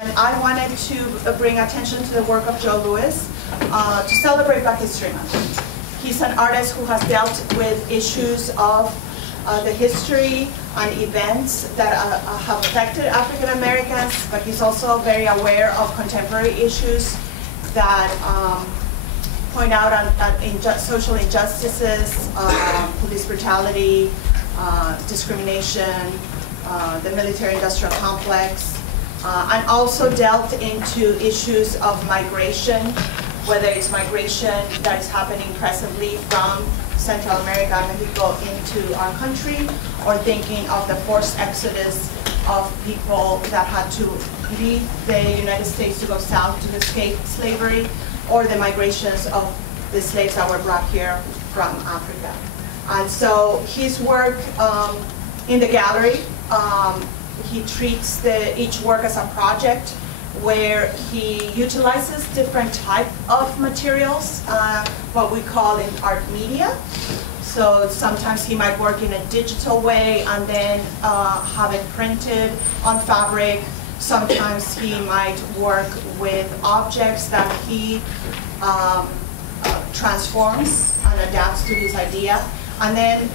And I wanted to bring attention to the work of Joe Louis to celebrate Black History Month. He's an artist who has dealt with issues of the history and events that have affected African Americans, but he's also very aware of contemporary issues that point out on social injustices, police brutality, discrimination, the military-industrial complex, and also delved into issues of migration, whether it's migration that is happening presently from Central America and Mexico into our country, or thinking of the forced exodus of people that had to leave the United States to go south to escape slavery, or the migrations of the slaves that were brought here from Africa. And so his work in the gallery, he treats each work as a project where he utilizes different type of materials, what we call in art media. So sometimes he might work in a digital way and then have it printed on fabric. Sometimes he might work with objects that he transforms and adapts to his idea. And then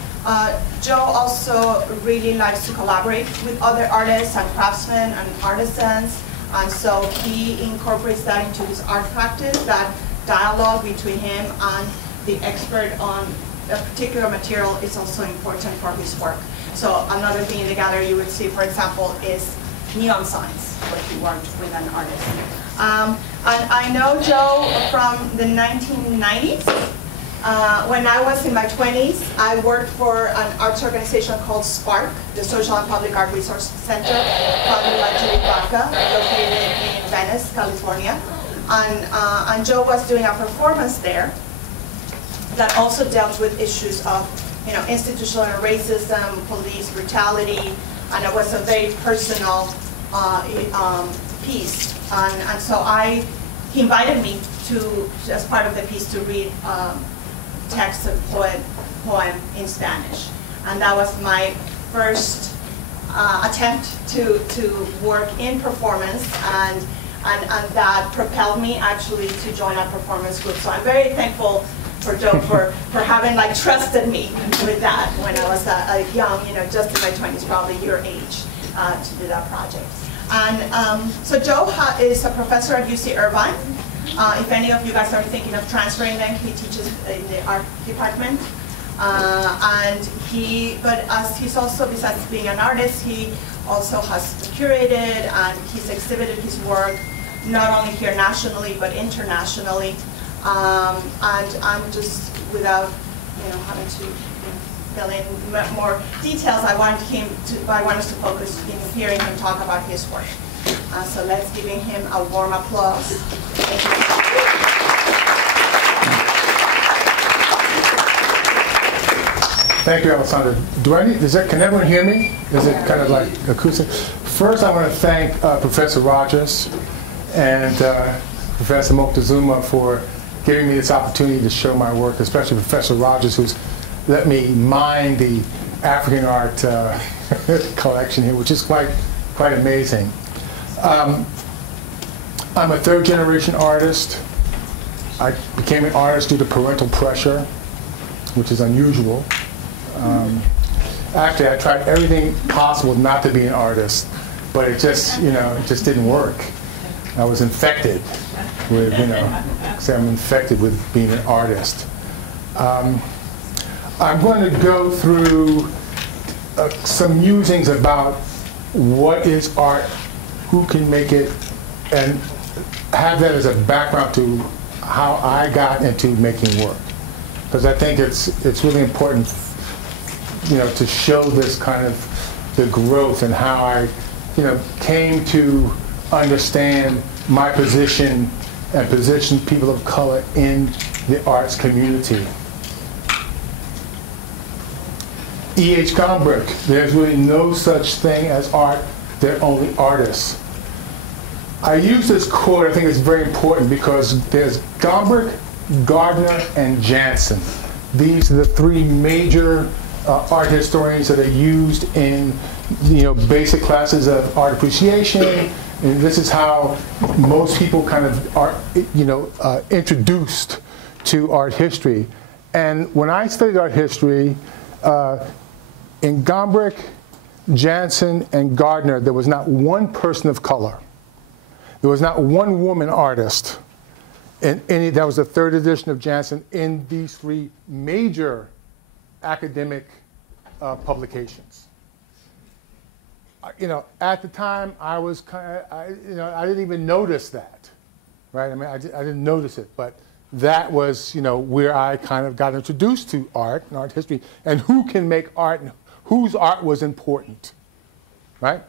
Joe also really likes to collaborate with other artists and craftsmen and artisans. And so he incorporates that into his art practice. That dialogue between him and the expert on a particular material is also important for his work. So another thing in the gallery you would see, for example, is neon signs, where he worked with an artist. And I know Joe from the 1990s. When I was in my 20s, I worked for an arts organization called SPARC, the Social and Public Art Resource Center, founded by Judith Barca, located in Venice, California. And Joe was doing a performance there that also dealt with issues of institutional racism, police brutality, and it was a very personal piece. And so he invited me to, as part of the piece, to read text and poem in Spanish. And that was my first attempt to work in performance, and that propelled me actually to join a performance group. So I'm very thankful for Joe for having trusted me with that when I was a young, just in my 20s, probably your age, to do that project. And so Joe is a professor at UC Irvine. If any of you guys are thinking of transferring them, he teaches in the art department. But as he's also, besides being an artist, he also has curated and he's exhibited his work not only here nationally but internationally. And I'm just, without having to fill in more details, I want us to focus in hearing him talk about his work. So let's give him a warm applause. Thank you. Thank you, Alessandra. Can everyone hear me? Is it kind of like acoustic? First, I want to thank Professor Rogers and Professor Moctezuma for giving me this opportunity to show my work, especially Professor Rogers, who's let me mine the African art collection here, which is quite amazing. I'm a third-generation artist. I became an artist due to parental pressure, which is unusual. Actually, I tried everything possible not to be an artist, but it just didn't work. I was infected with, say I'm infected with being an artist. I'm going to go through some musings about what is art, who can make it, and have that as a background to how I got into making work. Because I think it's really important, to show this kind of the growth and how I, came to understand my position and position people of color in the arts community. E.H. Gombrich, there's really no such thing as art, they're only artists. I use this quote, I think it's very important, because there's Gombrich, Gardner, and Jansen. These are the three major art historians that are used in basic classes of art appreciation And this is how most people kind of are, introduced to art history. And when I studied art history, in Gombrich, Jansen, and Gardner, there was not one person of color. There was not one woman artist. That was the third edition of Jansen in these three major academic publications. At the time, I was I didn't even notice that, right? I mean, I didn't notice it, but that was, where I kind of got introduced to art and art history and who can make art and whose art was important, right?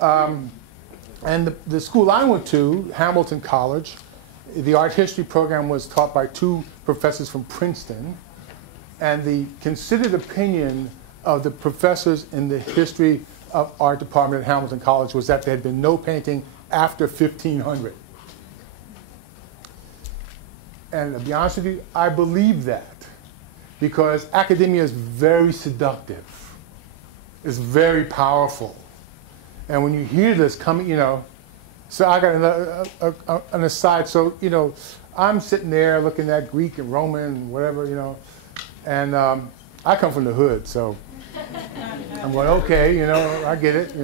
And the school I went to, Hamilton College, the art history program was taught by two professors from Princeton, and the considered opinion of the professors in the history of art department at Hamilton College was that there had been no painting after 1500. And to be honest with you, I believe that because academia is very seductive. It's very powerful. And when you hear this coming, so I got an aside. So, I'm sitting there looking at Greek and Roman and whatever, and I come from the hood, so I'm going, okay, I get it,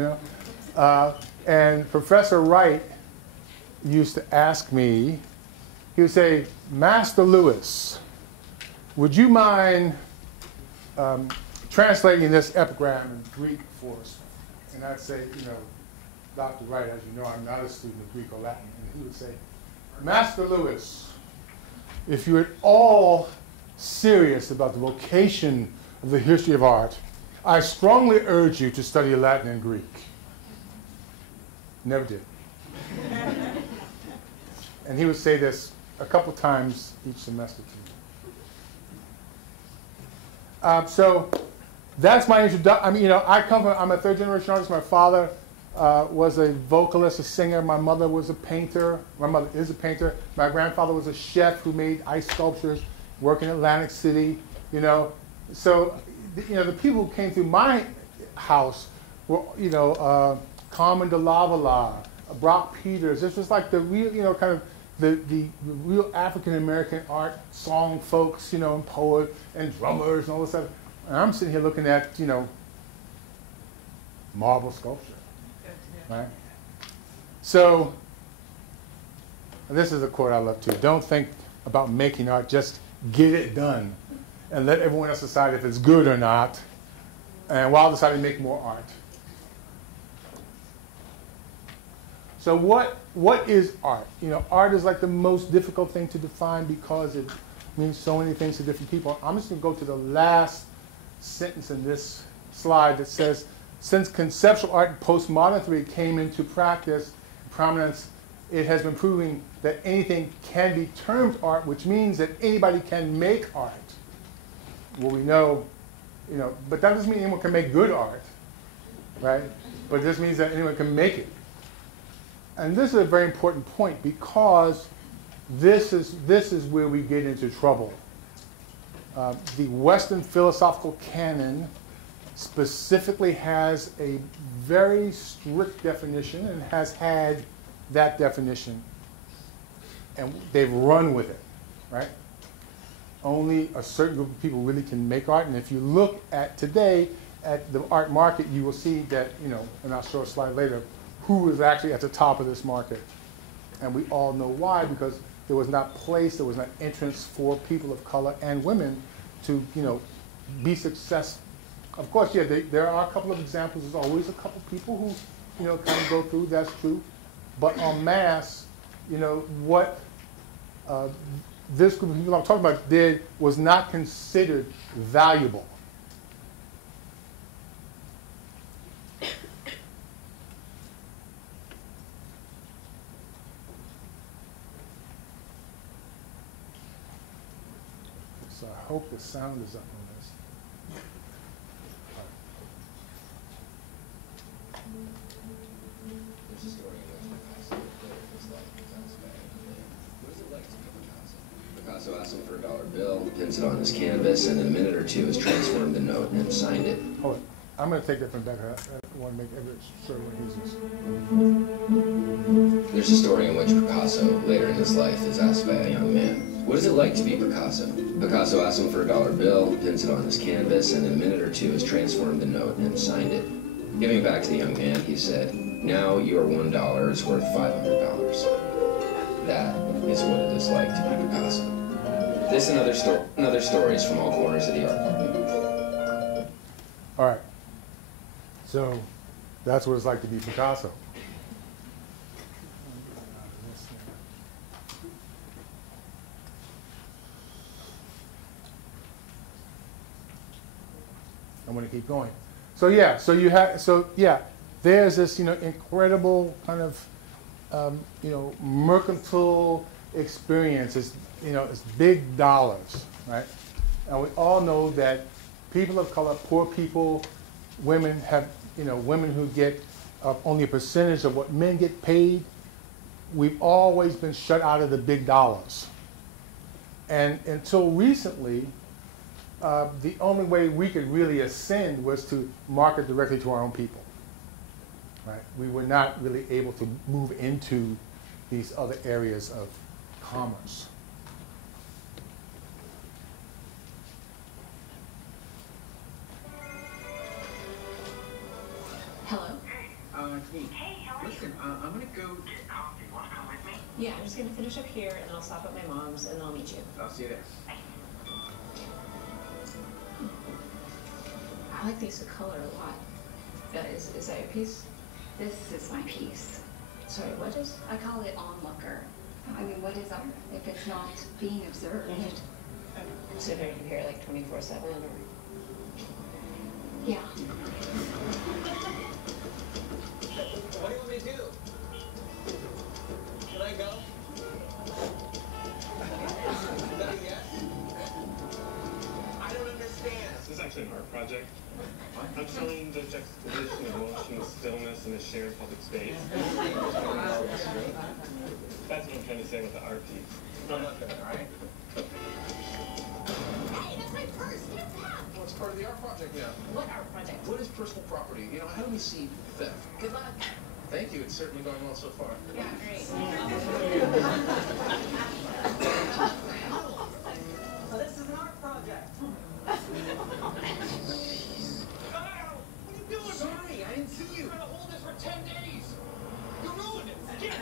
And Professor Wright used to ask me, he would say, Master Lewis, would you mind translating this epigram in Greek for us? And I'd say, Dr. Wright, as you know, I'm not a student of Greek or Latin. And he would say, Master Lewis, if you're at all serious about the vocation of the history of art, I strongly urge you to study Latin and Greek. Never did. And he would say this a couple times each semester to me. So that's my introduction. I mean, I'm a third generation artist. My father was a vocalist, a singer. My mother was a painter. My mother is a painter. My grandfather was a chef who made ice sculptures, working in Atlantic City, So, the people who came through my house were, Carmen de Lavalla, Brock Peters. This was like the real, kind of the real African-American art, song folks, and poets and drummers and all this stuff. And I'm sitting here looking at, marble sculpture, right? So, this is a quote I love too. Don't think about making art, just get it done. And let everyone else decide if it's good or not, and while deciding to make more art. So what is art? Art is like the most difficult thing to define because it means so many things to different people. I'm just going to go to the last sentence in this slide that says, since conceptual art and postmodern theory came into prominence, it has been proving that anything can be termed art, which means that anybody can make art. Well, we know, but that doesn't mean anyone can make good art, right? But this means that anyone can make it. And this is a very important point because this is where we get into trouble. The Western philosophical canon specifically has a very strict definition and has had that definition. And they've run with it, right? Only a certain group of people really can make art. And if you look at today at the art market, you will see that, and I'll show a slide later, who is actually at the top of this market. And we all know why, because there was not entrance for people of color and women to, be successful. Of course, yeah, there are a couple of examples. There's always a couple people who, kind of go through, that's true. But en masse, what this group of people I'm talking about did was not considered valuable. So I hope the sound is up on this. Picasso asked him for a dollar bill, pins it on his canvas, and in a minute or two has transformed the note and signed it. Hold on. I'm going to take that from back. want to make sure he's There's a story in which Picasso, later in his life, is asked by a young man, "What is it like to be Picasso?" Picasso asks him for a dollar bill, pins it on his canvas, and in a minute or two has transformed the note and signed it. Giving it back to the young man, he said, "Now your $1 is worth $500. That is what it is like to be Picasso." This and other stories from all corners of the art market. All right. So that's what it's like to be Picasso. I'm going to keep going. So yeah, there's this incredible kind of mercantile experience. It's big dollars, right? And we all know that people of color, poor people, women who get only a percentage of what men get paid. We've always been shut out of the big dollars. And until recently, the only way we could really ascend was to market directly to our own people. Right? We were not really able to move into these other areas of commerce. Hello? It's me. Hey, how are Listen, you? I'm gonna go. Get coffee. Want to come with me? Yeah, I'm just gonna finish up here, and I'll stop at my mom's, and then I'll meet you. I'll see you there. I like the use of color a lot. Is that your piece? This is my piece. Sorry, what is? I call it onlooker. I mean, what is art if it's not being observed? So are you here like 24/7, or? Yeah. What do you want me to do? Can I go? Is that a yes? I don't understand. This is actually an art project. I'm showing the juxtaposition of motion, stillness, and a shared public space. That's what I'm trying to say with the art piece. No, not that, all right? Hey, that's my purse! Get that! Well, it's part of the art project now. What art project? What is personal property? How do we see theft? Good luck. Thank you. It's certainly going well so far. Yeah, great. This is an art project. What are you doing? Sorry, I didn't see you. We're gonna hold this for 10 days. You ruined it. Get it.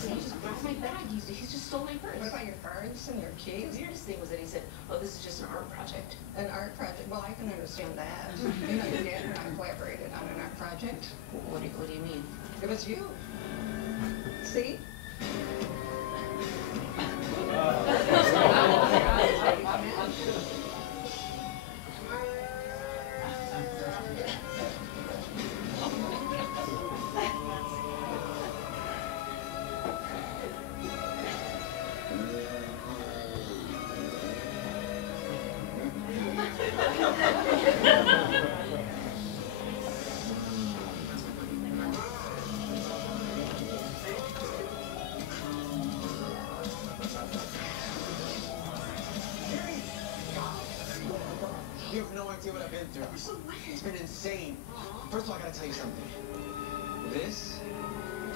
He just grabbed my bag. He just stole my purse. What about your cards and your The keys? weirdest thing was that he said, "Oh, this is just an art project." An art project? Well, I can understand that. You know, your dad and I collaborated on an art project. What do you mean? It was you. See? You have no idea what I've been through. It's been insane. First of all, I gotta tell you something. This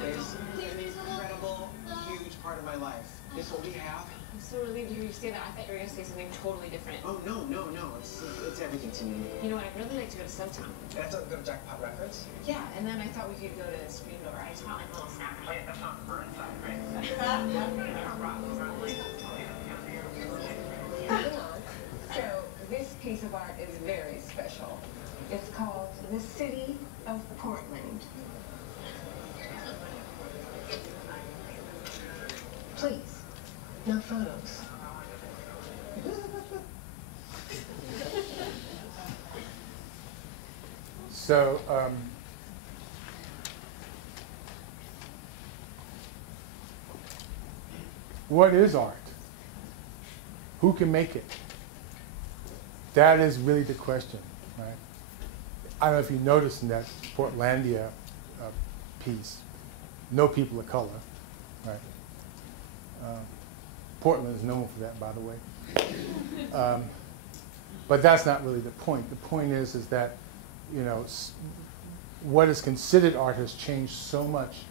is an incredible, huge part of my life. This is what we have. I'm so relieved to hear you say that. I thought you were going to say something totally different. Oh, no. It's everything to me. You know what? I'd really like to go to Suntown. That's not go to Jackpot Records. Yeah, and then I thought we could go to Screen Door. I smell like a little snack. That's not for inside, right? So, this piece of art is very special. It's called The City of Portland. Please, no photos. So, what is art? Who can make it? That is really the question, right? I don't know if you noticed in that Portlandia piece, no people of color, right? Portland is known for that, by the way. But that's not really the point. The point is that what is considered art has changed so much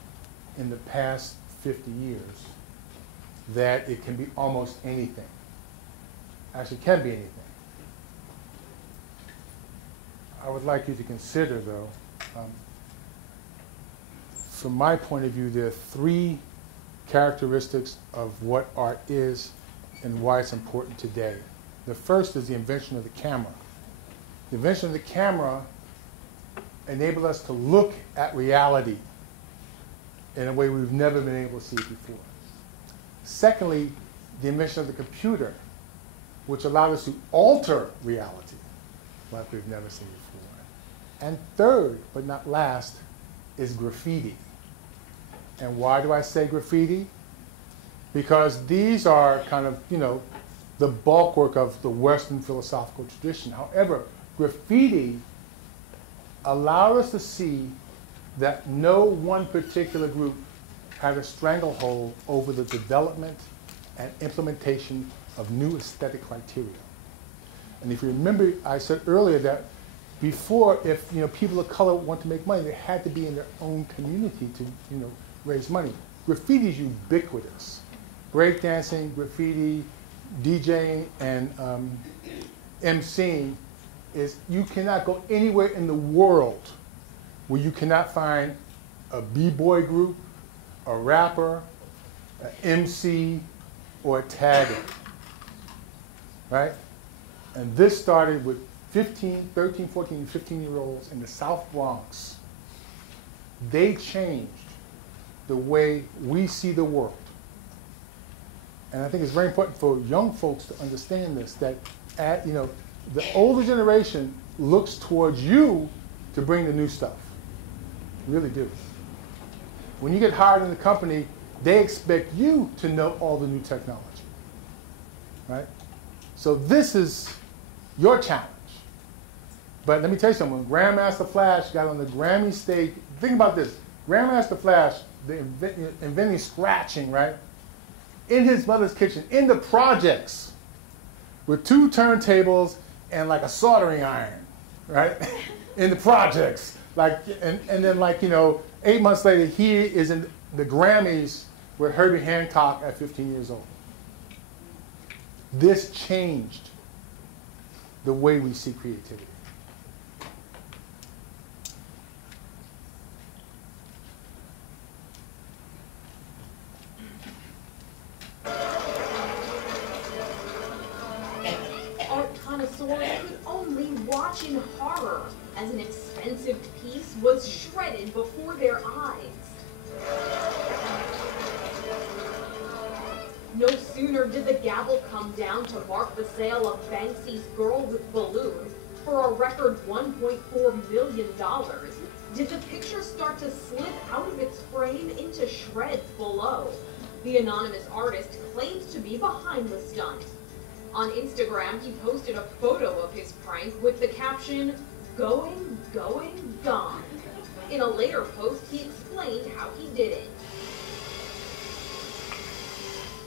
in the past 50 years that it can be almost anything. Actually, it can be anything. I would like you to consider, though, from my point of view, there are three characteristics of what art is and why it's important today. The first is the invention of the camera. The invention of the camera enabled us to look at reality in a way we've never been able to see it before. Secondly, the invention of the computer, which allowed us to alter reality like we've never seen before. And third, but not last, is graffiti. And why do I say graffiti? Because these are kind of, the bulwark of the Western philosophical tradition. However, graffiti allowed us to see that no one particular group had a stranglehold over the development and implementation of new aesthetic criteria. And if you remember, I said earlier that before, if people of color want to make money, they had to be in their own community to raise money. Graffiti is ubiquitous. Breakdancing, graffiti, DJing, and MCing is, you cannot go anywhere in the world where you cannot find a b-boy group, a rapper, an MC, or a tagger, right? And this started with 13, 14, 15-year-olds in the South Bronx. They changed the way we see the world. And I think it's very important for young folks to understand this, that the older generation looks towards you to bring the new stuff. They really do. When you get hired in the company, they expect you to know all the new technology, right? So this is your challenge. But let me tell you something. When Grandmaster Flash got on the Grammy stage, think about this. Grandmaster Flash, inventing scratching, right? In his mother's kitchen, in the projects, with 2 turntables and like a soldering iron, right? In the projects. And then 8 months later, he is in the Grammys with Herbie Hancock at 15 years old. This changed the way we see creativity. Art connoisseurs could only watch in horror as an expensive piece was shredded before their eyes. No sooner did the gavel come down to mark the sale of Banksy's Girl with Balloon for a record $1.4 million, did the picture start to slip out of its frame into shreds below. The anonymous artist claims to be behind the stunt. On Instagram, he posted a photo of his prank with the caption, "Going, going, gone." In a later post, he explained how he did it.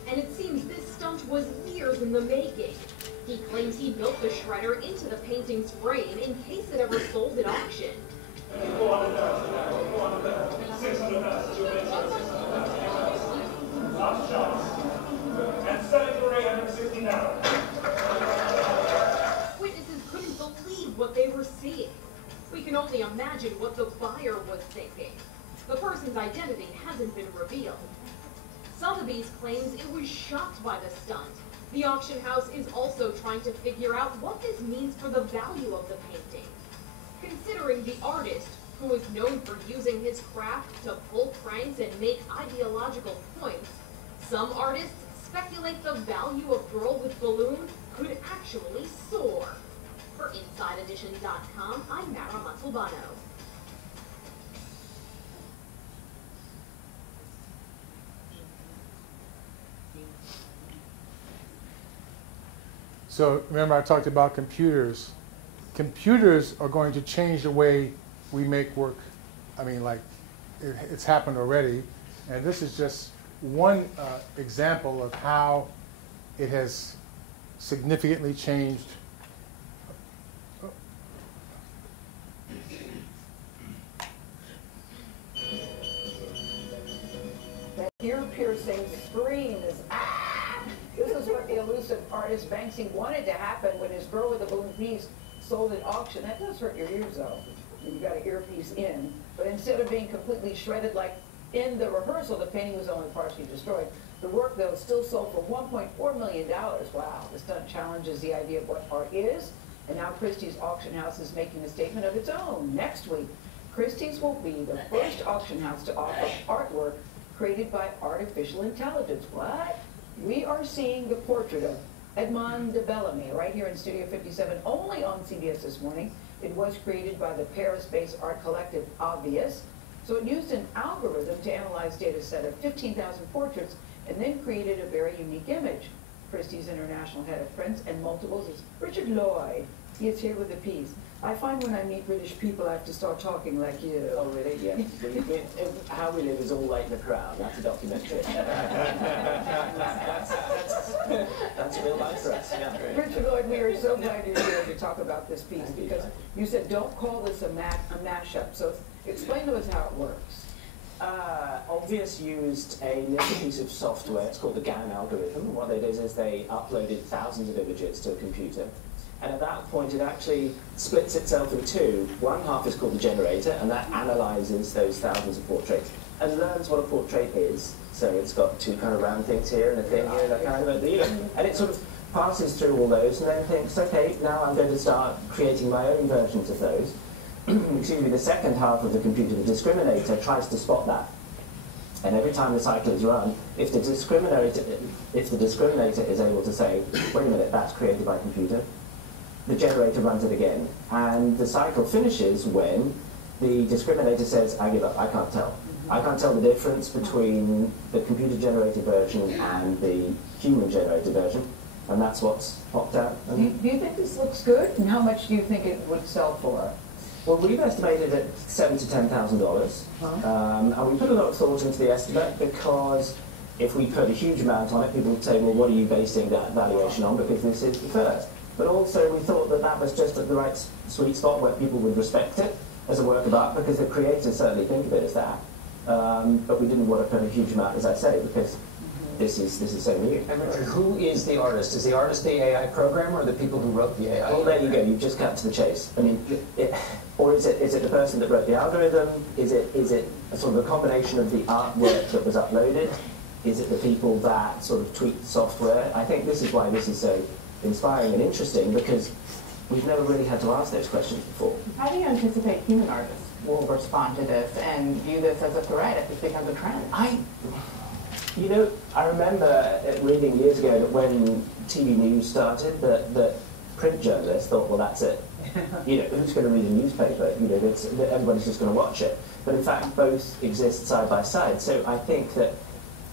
And it seems this stunt was years in the making. He claims he built the shredder into the painting's frame in case it ever sold at auction. Witnesses couldn't believe what they were seeing. We can only imagine what the buyer was thinking. The person's identity hasn't been revealed. Sotheby's claims it was shocked by the stunt. The auction house is also trying to figure out what this means for the value of the painting. Considering the artist, who is known for using his craft to pull pranks and make ideological points, some artists speculate the value of Girl with Balloon could actually soar. For InsideEdition.com, I'm Mara Montalbano. So remember I talked about computers. Computers are going to change the way we make work. I mean, it's happened already. And this is just one example of how it has significantly changed ear-piercing scream, this ah! This is what the elusive artist Banksy wanted to happen when his Girl with the Balloon piece sold at auction. That does hurt your ears, though. You got an earpiece in. But instead of being completely shredded like in the rehearsal, the painting was only partially destroyed. The work, though, still sold for $1.4 million. Wow, this stunt challenges the idea of what art is. And now Christie's Auction House is making a statement of its own. Next week, Christie's will be the first auction house to offer artwork created by artificial intelligence. What? We are seeing the portrait of Edmond de Bellamy right here in Studio 57, only on CBS this morning. It was created by the Paris-based art collective Obvious. So it used an algorithm to analyze data set of 15,000 portraits and then created a very unique image. Christie's international head of prints and multiples is Richard Lloyd. He is here with the piece. I find when I meet British people, I have to start talking like you. Oh, really? Yeah. How We Live is all like The Crown. That's a documentary. that's real life for us. Yeah. Richard Lloyd, we are so glad you're here to talk about this piece because you said don't call this a mashup. So explain to us how it works. Obvious used a little piece of software. It's called the GAN algorithm. What they did is they uploaded thousands of images to a computer. And at that point, it actually splits itself in two. One half is called the generator, and that analyzes those thousands of portraits and learns what a portrait is. So it's got two kind of round things here and a thing here, and that kind of thing. And it sort of passes through all those and then thinks, okay, now I'm going to start creating my own versions of those. Excuse me, the second half of the computer, the discriminator, tries to spot that. And every time the cycle is run, if the discriminator is able to say, wait a minute, that's created by computer, the generator runs it again, and the cycle finishes when the discriminator says, I give up, I can't tell. I can't tell the difference between the computer-generated version and the human-generated version, and that's what's popped out. Do you think this looks good? And how much do you think it would sell for? Well, we've estimated at $7,000 to $10,000, and we put a lot of thought into the estimate because if we put a huge amount on it, people would say, well, what are you basing that valuation on, because this is the first. But also we thought that that was just at the right sweet spot where people would respect it as a work of art, because the creators certainly think of it as that. But we didn't want to put a huge amount, as I say, because this is so new. And Richard, who is the artist? Is the artist the AI programmer or the people who wrote the AI? Well, there you go. You've just cut to the chase. I mean, or is it the person that wrote the algorithm? Is it a sort of a combination of the artwork that was uploaded? Is it the people that sort of tweaked the software? I think this is why this is so inspiring and interesting, because we've never really had to ask those questions before. How do you anticipate human artists will respond to this and view this as a threat if this becomes a trend? I remember reading years ago that when TV news started, that print journalists thought, well, that's it. Who's going to read a newspaper? Everybody's just going to watch it. But in fact, both exist side by side. So I think that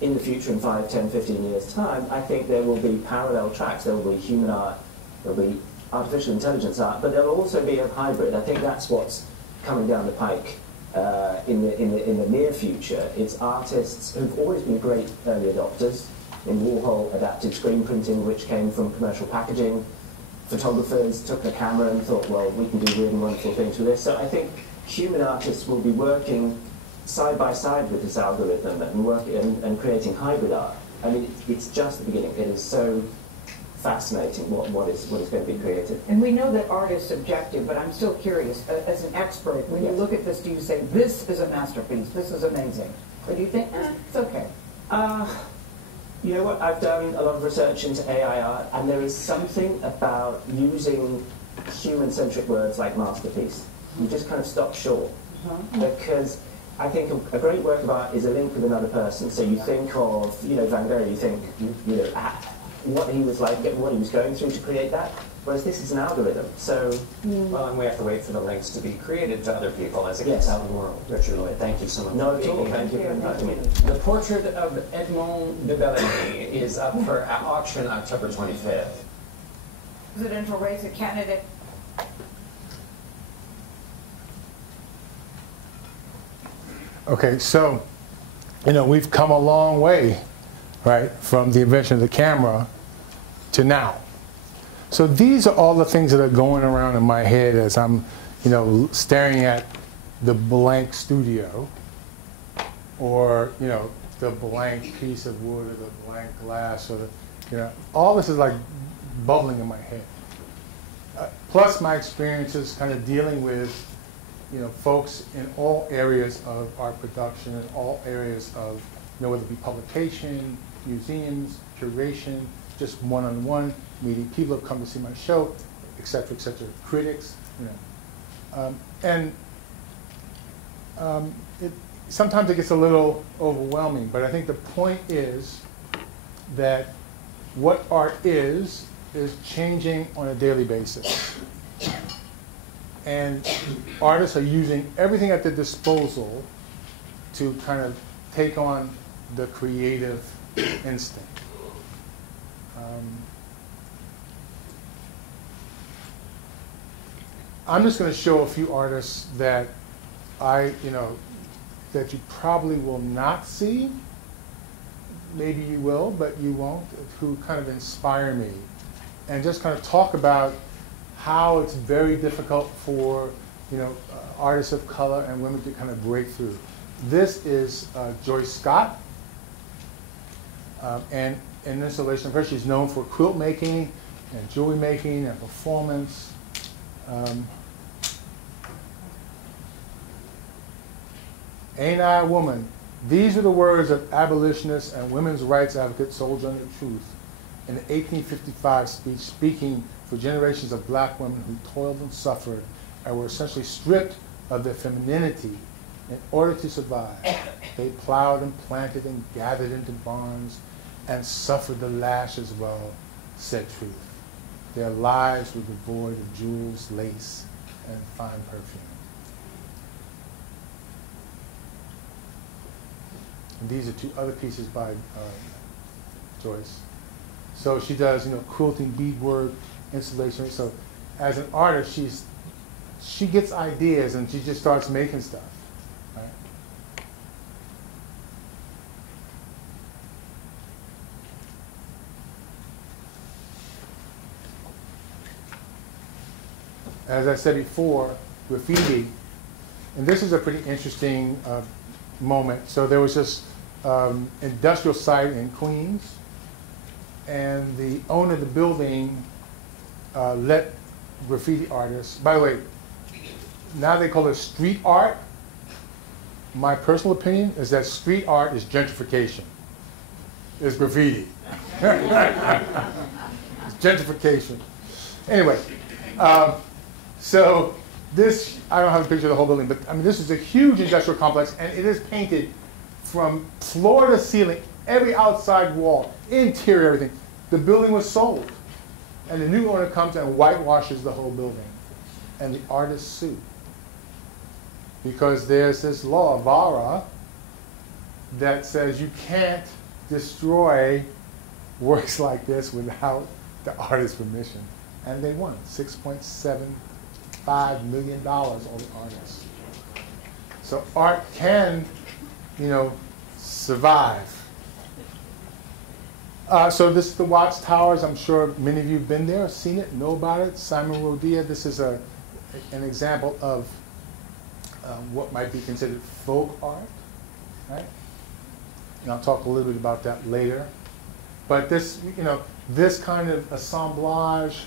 in the future, in 5, 10, 15 years' time, I think there will be parallel tracks. There will be human art, there will be artificial intelligence art, but there will also be a hybrid. I think that's what's coming down the pike in the near future. It's artists who've always been great early adopters. In Warhol, adapted screen printing, which came from commercial packaging. Photographers took a camera and thought, well, we can do really wonderful things with this. So I think human artists will be working side by side with this algorithm and creating hybrid art. I mean, it's just the beginning. It is so fascinating what is going to be created. And we know that art is subjective, but I'm still curious, as an expert, when you look at this, do you say, this is a masterpiece, this is amazing? Or do you think, it's okay? You know what, I've done a lot of research into AI art, and there is something about using human-centric words like masterpiece. You just kind of stop short. Because I think a great work of art is a link with another person. So you think of, Van Gogh, you think, what he was like, what he was going through to create that. Whereas this is an algorithm, so... Well, and we have to wait for the links to be created to other people as it gets out in the world. Richard Lloyd, thank you so much. No, thank you for inviting me. The portrait of Edmond de Bellamy is up for auction October 25th. Presidential race, a candidate. Okay, so, we've come a long way, right, from the invention of the camera to now. So these are all the things that are going around in my head as I'm, staring at the blank studio, or, the blank piece of wood or the blank glass or the, all this is like bubbling in my head. Plus my experiences kind of dealing with, folks in all areas of art production, in all areas of, whether it be publication, museums, curation, just one-on-one meeting people who have come to see my show, et cetera, critics, sometimes it gets a little overwhelming, but I think the point is that what art is changing on a daily basis. And artists are using everything at their disposal to kind of take on the creative instinct. I'm just going to show a few artists that that you probably will not see. Maybe you will, but you won't, who kind of inspire me. And just kind of talk about how it's very difficult for artists of color and women to kind of break through. This is Joyce Scott. And in this installation of her, she's known for quilt making and jewelry making and performance. Ain't I a woman? These are the words of abolitionist and women's rights advocate Sojourner Truth in the 1855 speech, speaking for generations of black women who toiled and suffered and were essentially stripped of their femininity in order to survive. They plowed and planted and gathered into barns and suffered the lash as well, said Truth. Their lives were devoid of jewels, lace, and fine perfume. And these are two other pieces by Joyce. So she does, quilting, beadwork, installation. So as an artist, she gets ideas and she just starts making stuff. Right? As I said before, graffiti, and this is a pretty interesting moment. So there was this industrial site in Queens, and the owner of the building let graffiti artists, by the way, now they call it street art. My personal opinion is that street art is gentrification. It's graffiti. It's gentrification. Anyway, so this, I don't have a picture of the whole building, but I mean, this is a huge industrial complex, and it is painted from floor to ceiling, every outside wall, interior, everything. The building was sold, and the new owner comes and whitewashes the whole building, and the artists sue. Because there's this law, VARA, that says you can't destroy works like this without the artist's permission. And they won $6.75 million on the artists. So art can, survive. So this is the Watts Towers. I'm sure many of you have been there, seen it, know about it. Simon Rodia. This is an example of what might be considered folk art, right? And I'll talk a little bit about that later. But this, this kind of assemblage,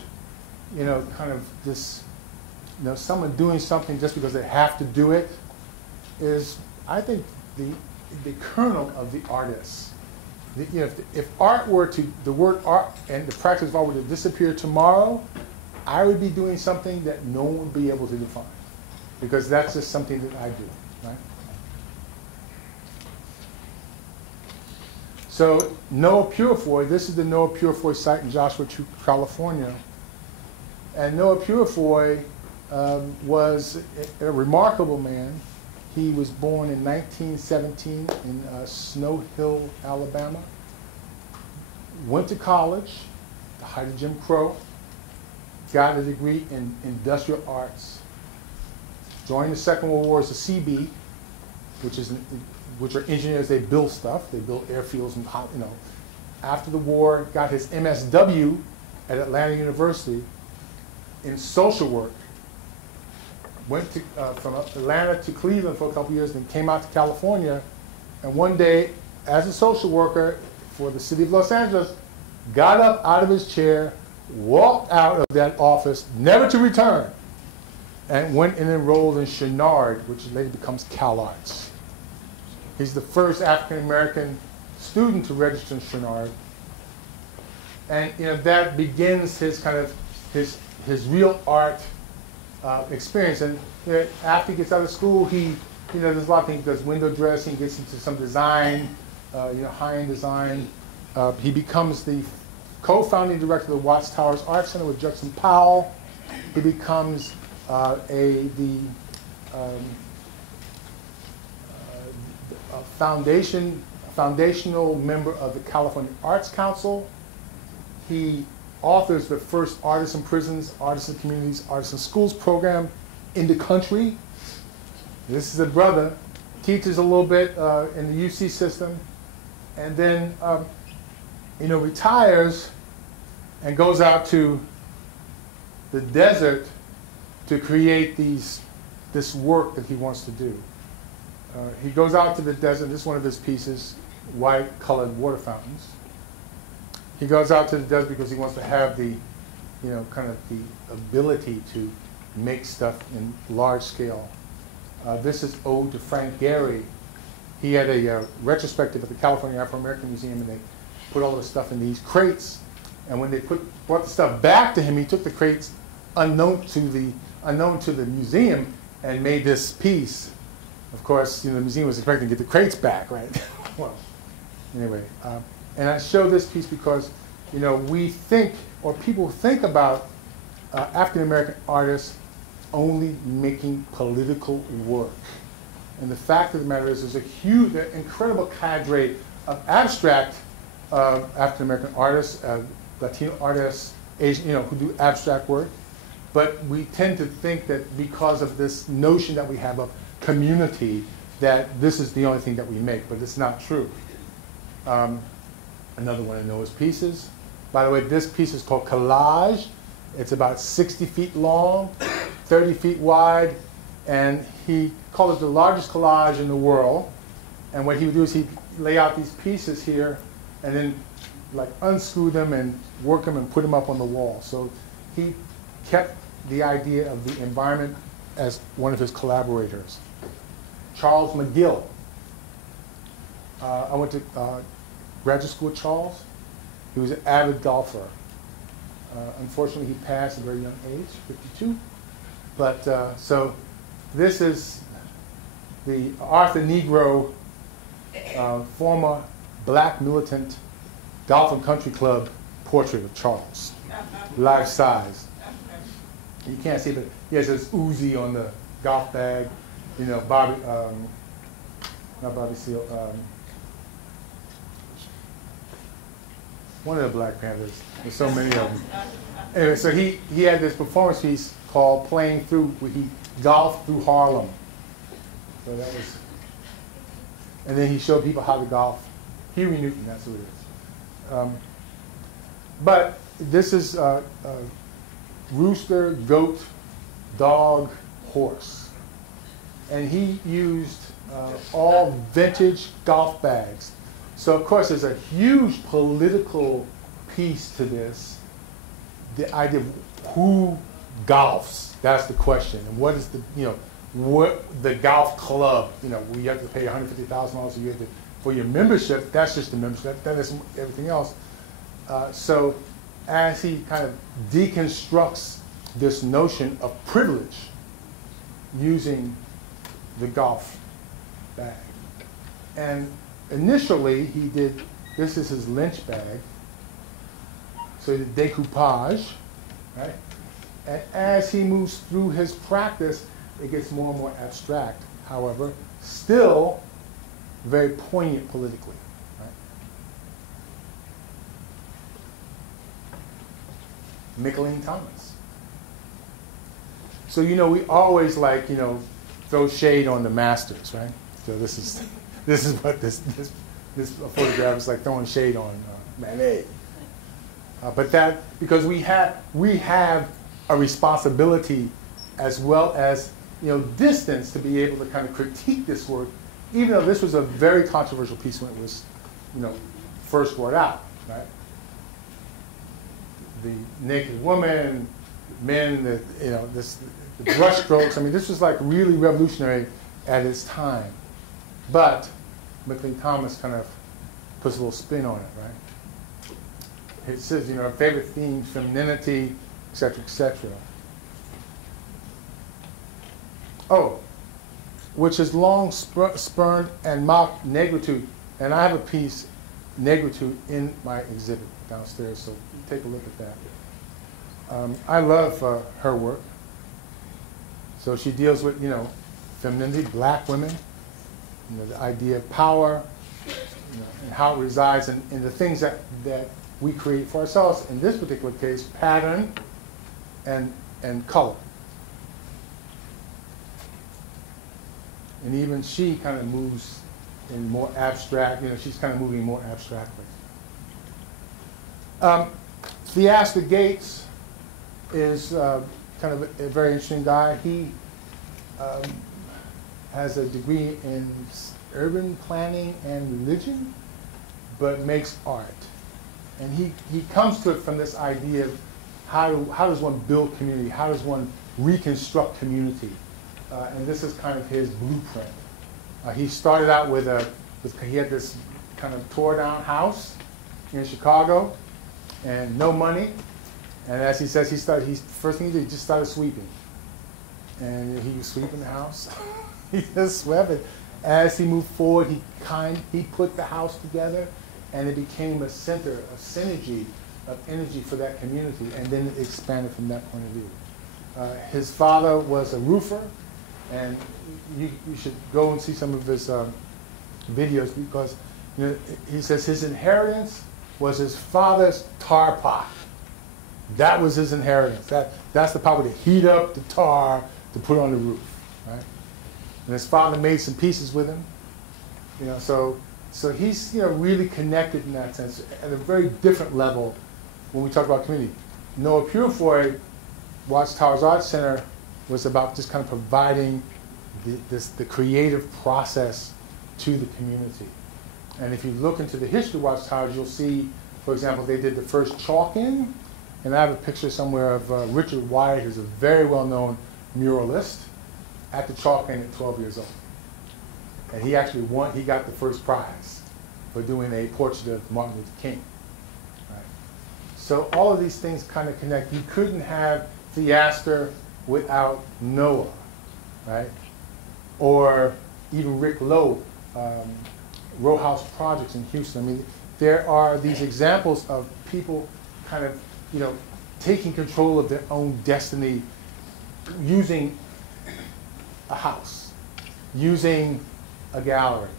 kind of this, someone doing something just because they have to do it is, I think, the kernel of the artist. If art were to, the word art and the practice of art were to disappear tomorrow, I would be doing something that no one would be able to define, because that's just something that I do, right? So Noah Purifoy, this is the Noah Purifoy site in Joshua Tree, California. And Noah Purifoy was a remarkable man. He was born in 1917 in Snow Hill, Alabama. Went to college, the height of Jim Crow, got a degree in industrial arts. Joined the Second World War as a CB, which are engineers. They build stuff. They build airfields and After the war, got his MSW at Atlanta University in social work. Went to, from Atlanta to Cleveland for a couple years, then came out to California. And one day, as a social worker for the city of Los Angeles, got up out of his chair, walked out of that office, never to return, and went and enrolled in Chouinard, which later becomes CalArts. He's the first African-American student to register in Chouinard. And that begins his kind of, his real art experience. And after he gets out of school, there's a lot of things. He does window dressing, he gets into some design, high-end design. He becomes the co-founding director of the Watts Towers Art Center with Judson Powell. He becomes foundational member of the California Arts Council. He authors the first Artists in Prisons, Artists in Communities, Artists in Schools program in the country. This is a brother, teaches a little bit in the UC system, and then retires and goes out to the desert to create this work that he wants to do. He goes out to the desert. This is one of his pieces, white colored water fountains. He goes out to the desert because he wants to have the, kind of the ability to make stuff in large scale. This is Ode to Frank Gehry. He had a retrospective at the California Afro-American Museum, and they put all the stuff in these crates. And when they brought the stuff back to him, he took the crates unknown to the museum and made this piece. Of course, the museum was expecting to get the crates back, right? Well, anyway, and I show this piece because, we think, or people think about African American artists only making political work. And the fact of the matter is, there's a huge, incredible cadre of abstract African American artists, Latino artists, Asian, who do abstract work. But we tend to think that because of this notion that we have of community, that this is the only thing that we make, but it's not true. Another one of Noah's pieces. By the way, this piece is called Collage. It's about 60 feet long, 30 feet wide, and he called it the largest collage in the world. And what he would do is he'd lay out these pieces here, and then unscrew them and work them and put them up on the wall. So he kept the idea of the environment as one of his collaborators. Charles McGill. I went to graduate school with Charles. He was an avid golfer. Unfortunately, he passed at a very young age, 52. But so this is the Arthur Negro, former black militant golf and country club portrait of Charles, life size. You can't see, but he has this Uzi on the golf bag. Bobby, not Bobby Seale, one of the Black Panthers. There's so many of them. Anyway, so he had this performance piece called Playing Through, where he golfed through Harlem. So that was, and then he showed people how to golf. Huey Newton, that's who it is. But this is rooster, goat, dog, horse. And he used all vintage golf bags. So of course there's a huge political piece to this. The idea of who golfs, that's the question. And what is the, what the golf club, where you have to pay $150,000 a year for your membership, that's just the membership, that is everything else. So as he kind of deconstructs this notion of privilege using the golf bag. And initially he did, this is his Lynch bag, so he did decoupage, right? And as he moves through his practice, it gets more and more abstract, however, still very poignant politically. Mickalene Thomas. So we always throw shade on the masters, right? So this is what this photograph is like, throwing shade on Manet. But that, because we have a responsibility as well as distance to be able to kind of critique this work, even though this was a very controversial piece when it was first brought out, right? The naked woman, men, the brush strokes. I mean, this was like really revolutionary at its time. But McLean Thomas kind of puts a little spin on it, right? It says, our favorite themes, femininity, et cetera, et cetera. Oh, which has long spurned and mocked negritude. And I have a piece, Negritude, in my exhibit downstairs, so take a look at that. I love her work. So she deals with, femininity, black women, the idea of power, and how it resides in the things that we create for ourselves. In this particular case, pattern and color. And even she kind of moves in more abstract, she's kind of moving more abstractly. Theaster Gates is kind of a very interesting guy. He has a degree in urban planning and religion, but makes art. And he comes to it from this idea of how does one build community? How does one reconstruct community? And this is kind of his blueprint. He started out he had this kind of tore down house in Chicago and no money. And as he says, first thing he did, he just started sweeping. And he was sweeping the house. He just swept it. As he moved forward, he put the house together, and it became a center, a synergy of energy for that community, and then it expanded from that point of view. His father was a roofer, and you should go and see some of his videos, because he says his inheritance was his father's tar pot. That was his inheritance. That's the power to heat up the tar to put on the roof, right? And his father made some pieces with him, so he's really connected in that sense at a very different level when we talk about community. Noah Purifoy, Watchtowers Arts Center, was about just kind of providing the creative process to the community. And if you look into the history of Watchtowers, you'll see, for example, they did the first chalk-in, and I have a picture somewhere of Richard Wyatt, who's a very well-known muralist, at the chalk-in at 12 years old. And he actually he got the first prize for doing a portrait of Martin Luther King. Right? So all of these things kind of connect. You couldn't have Theaster without Noah, right? Or even Rick Lowe, Row House Projects in Houston. I mean, there are these examples of people kind of, taking control of their own destiny, using a house, using a gallery,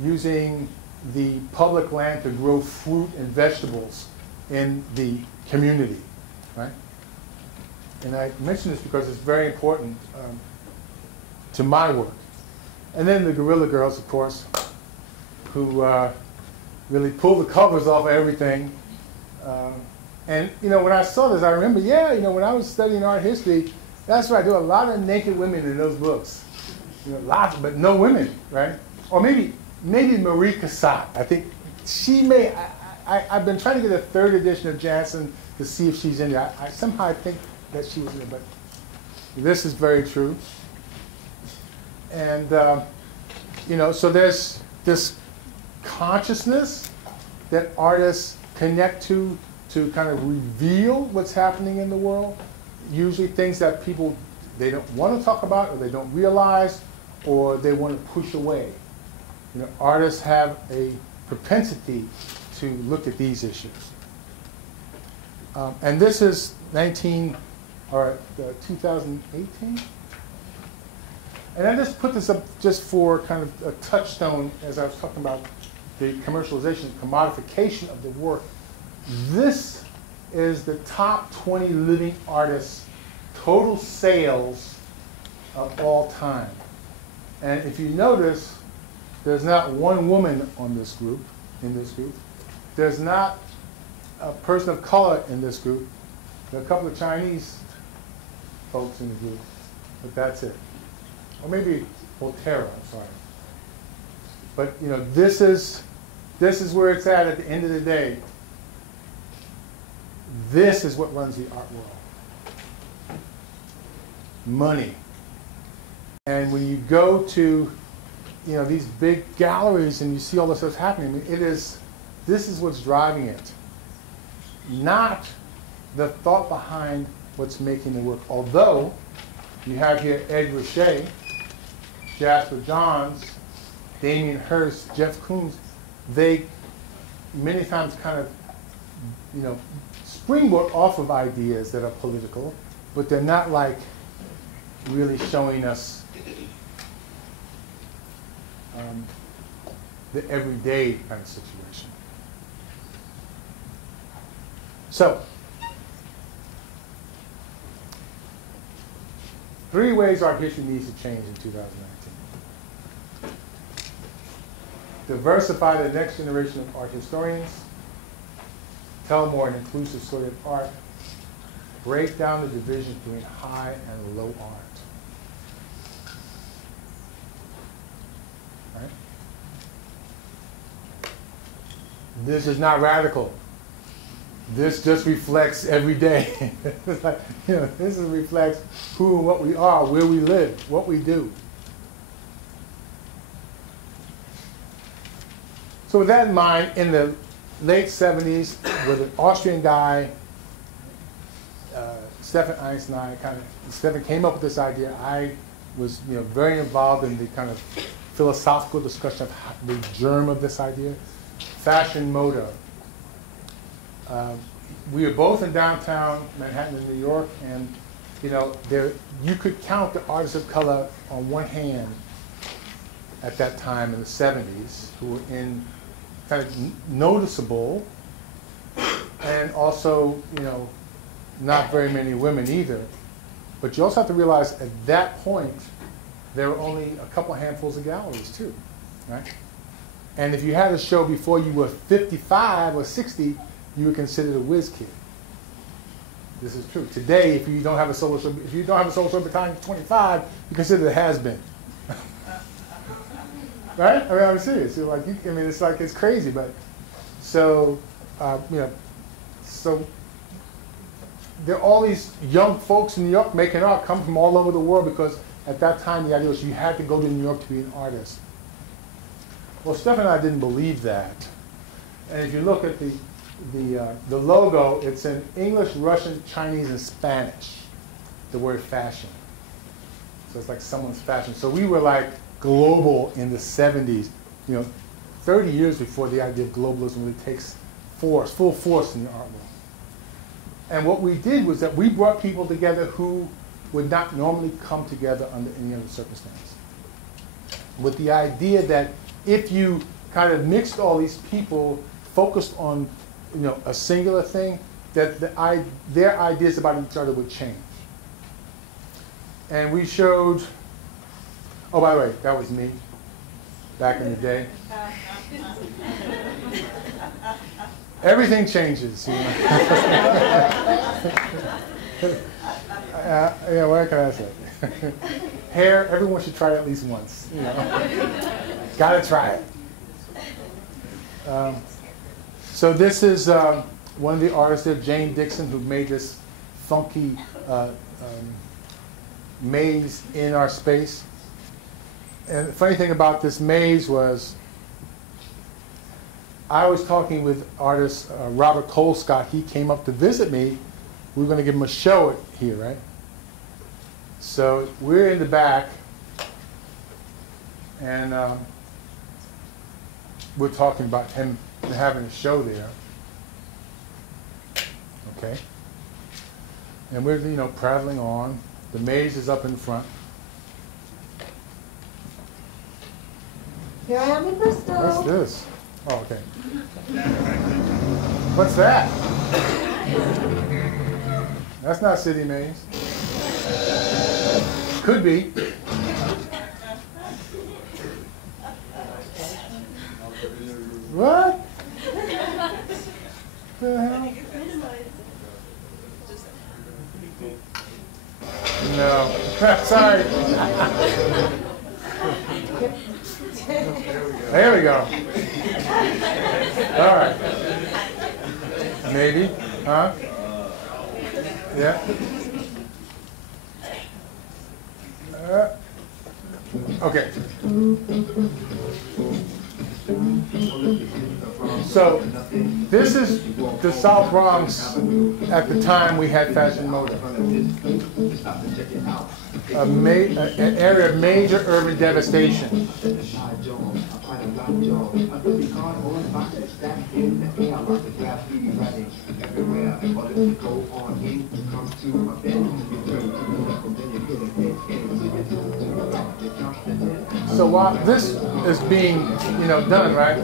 using the public land to grow fruit and vegetables in the community, right? And I mention this because it's very important to my work. And then the Guerrilla Girls, of course, who really pull the covers off of everything. And when I saw this, I remember, when I was studying art history, that's right, there were a lot of naked women in those books. Lots, but no women, right? Or maybe Marie Cassatt. I think she may. I've been trying to get a third edition of Jansen to see if she's in there. I somehow think that she was in it, but this is very true. And so there's this consciousness that artists connect to kind of reveal what's happening in the world. Usually things that people, they don't want to talk about, or they don't realize, or they want to push away. Artists have a propensity to look at these issues. And this is 2018. And I just put this up just for kind of a touchstone as I was talking about the commercialization, commodification of the work. This is the top 20 living artists' total sales of all time. And if you notice, there's not one woman in this group. There's not a person of color in this group. There are a couple of Chinese folks in the group, but that's it. Or maybe Otero, I'm sorry. But you know, this is where it's at the end of the day. This is what runs the art world. Money. And when you go to, you know, these big galleries and you see all this stuff happening, I mean, this is what's driving it. Not the thought behind what's making the work. Although you have here Ed Ruscha, Jasper Johns, Damien Hirst, Jeff Koons, they many times kind of, you know, springboard off of ideas that are political, but they're not like really showing us the everyday kind of situation. So, 3 ways art history needs to change in 2019. Diversify the next generation of art historians. Tell more an inclusive story of art. Break down the divisions between high and low art. Right? This is not radical. This just reflects every day. It's like, you know, this reflects who and what we are, where we live, what we do. So with that in mind, in the late 70s, with an Austrian guy, Stefan Einstein, Stefan came up with this idea. I was, you know, very involved in the kind of philosophical discussion of the germ of this idea. Fashion moda. We were both in downtown Manhattan in New York, and you know, you could count the artists of color on one hand at that time in the 70s who were in kind of noticeable, and also, you know, not very many women either. But you also have to realize at that point there were only a couple handfuls of galleries too, right? And if you had a show before you were 55 or 60, you were considered a whiz kid. This is true. Today, if you don't have a solo show, by the time you're 25, you're considered a has-been. Right? I mean, I'm serious. You're like, I mean, it's like, it's crazy, but so, you know, so there are all these young folks in New York making art, come from all over the world, because at that time the idea was you had to go to New York to be an artist. Well, Steph and I didn't believe that. And if you look at the logo, it's in English, Russian, Chinese, and Spanish, the word fashion. So it's like someone's fashion. So we were like global in the 70s, you know, 30 years before the idea of globalism really takes full force in the art world. And what we did was that we brought people together who would not normally come together under any other circumstance. With the idea that if you kind of mixed all these people, focused on, you know, a singular thing, that their ideas about each other would change. And we showed, oh, by the way, that was me back in the day. Everything changes. You know? Yeah, what can I say? Hair, everyone should try it at least once. You know? Gotta try it. So this is one of the artists there, Jane Dixon, who made this funky maze in our space. And the funny thing about this maze was, I was talking with artist Robert Colescott. He came up to visit me. We were going to give him a show here, right? So we're in the back, and we're talking about him having a show there. Okay. And we're, you know, prattling on. The maze is up in front. Here I am in Bristol. What's this? Oh, okay. What's that? That's not City Maze. Could be. What? The hell? No. Sorry. There we go. There we go. All right. Maybe, huh? Yeah. Okay. So this is the South Bronx at the time we had Fashion Motor. An area of major urban devastation. So while this is being, done, right?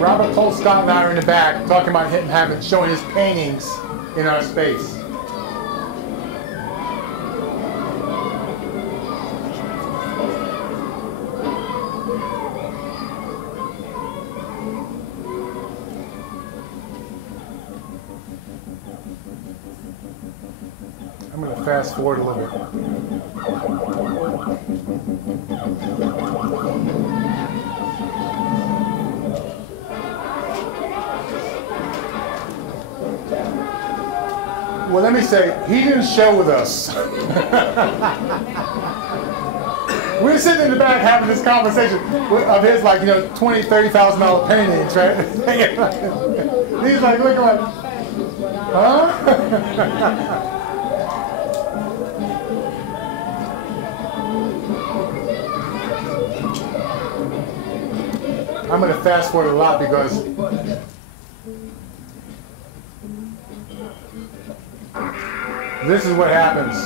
Robert Colescott and I are in the back talking about him showing his paintings in our space. I'm going to fast forward a little bit. Well, let me say, he didn't show with us. We're sitting in the back having this conversation of his, like, $20,000, $30,000 paintings, right? He's like, looking like, huh? I'm going to fast forward a lot because this is what happens.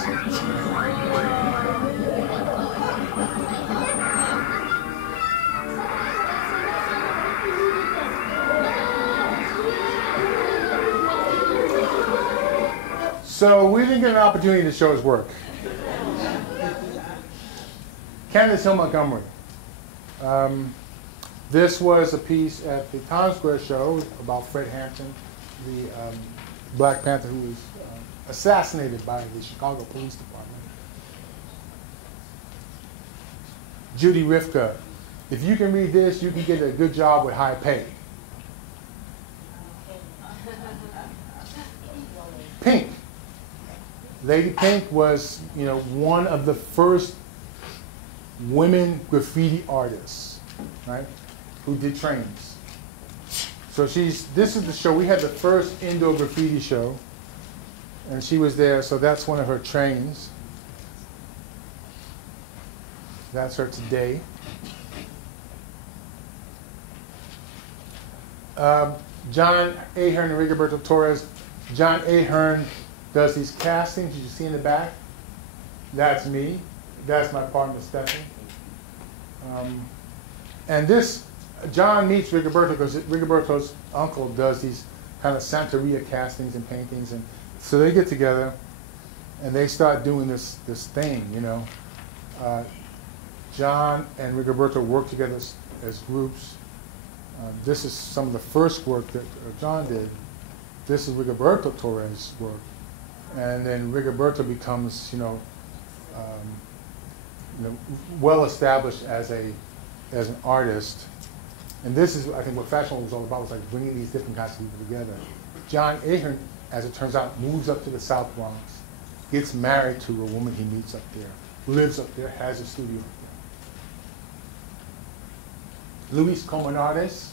So we didn't get an opportunity to show his work. Candace Hill Montgomery. This was a piece at the Times Square show about Fred Hampton, the Black Panther who was assassinated by the Chicago Police Department. Judy Rifka. If you can read this, you can get a good job with high pay. Pink. Lady Pink was, one of the first women graffiti artists, right, who did trains. So this is the show. We had the first indoor graffiti show, and she was there, so that's one of her trains. That's her today. John Ahern and Rigoberto Torres. John Ahern does these castings. You see in the back. That's me. That's my partner, Stephanie. And this, John meets Rigoberto because Rigoberto's uncle does these kind of Santeria castings and paintings. And so they get together and they start doing this thing, John and Rigoberto work together as groups. This is some of the first work that John did. This is Rigoberto Torres' work. And then Rigoberto becomes, well established as an artist. And this is, I think, what Fashion was all about, was like bringing these different kinds of people together. John Ahern, as it turns out, moves up to the South Bronx, gets married to a woman he meets up there, lives up there, has a studio up there. Luis Comunades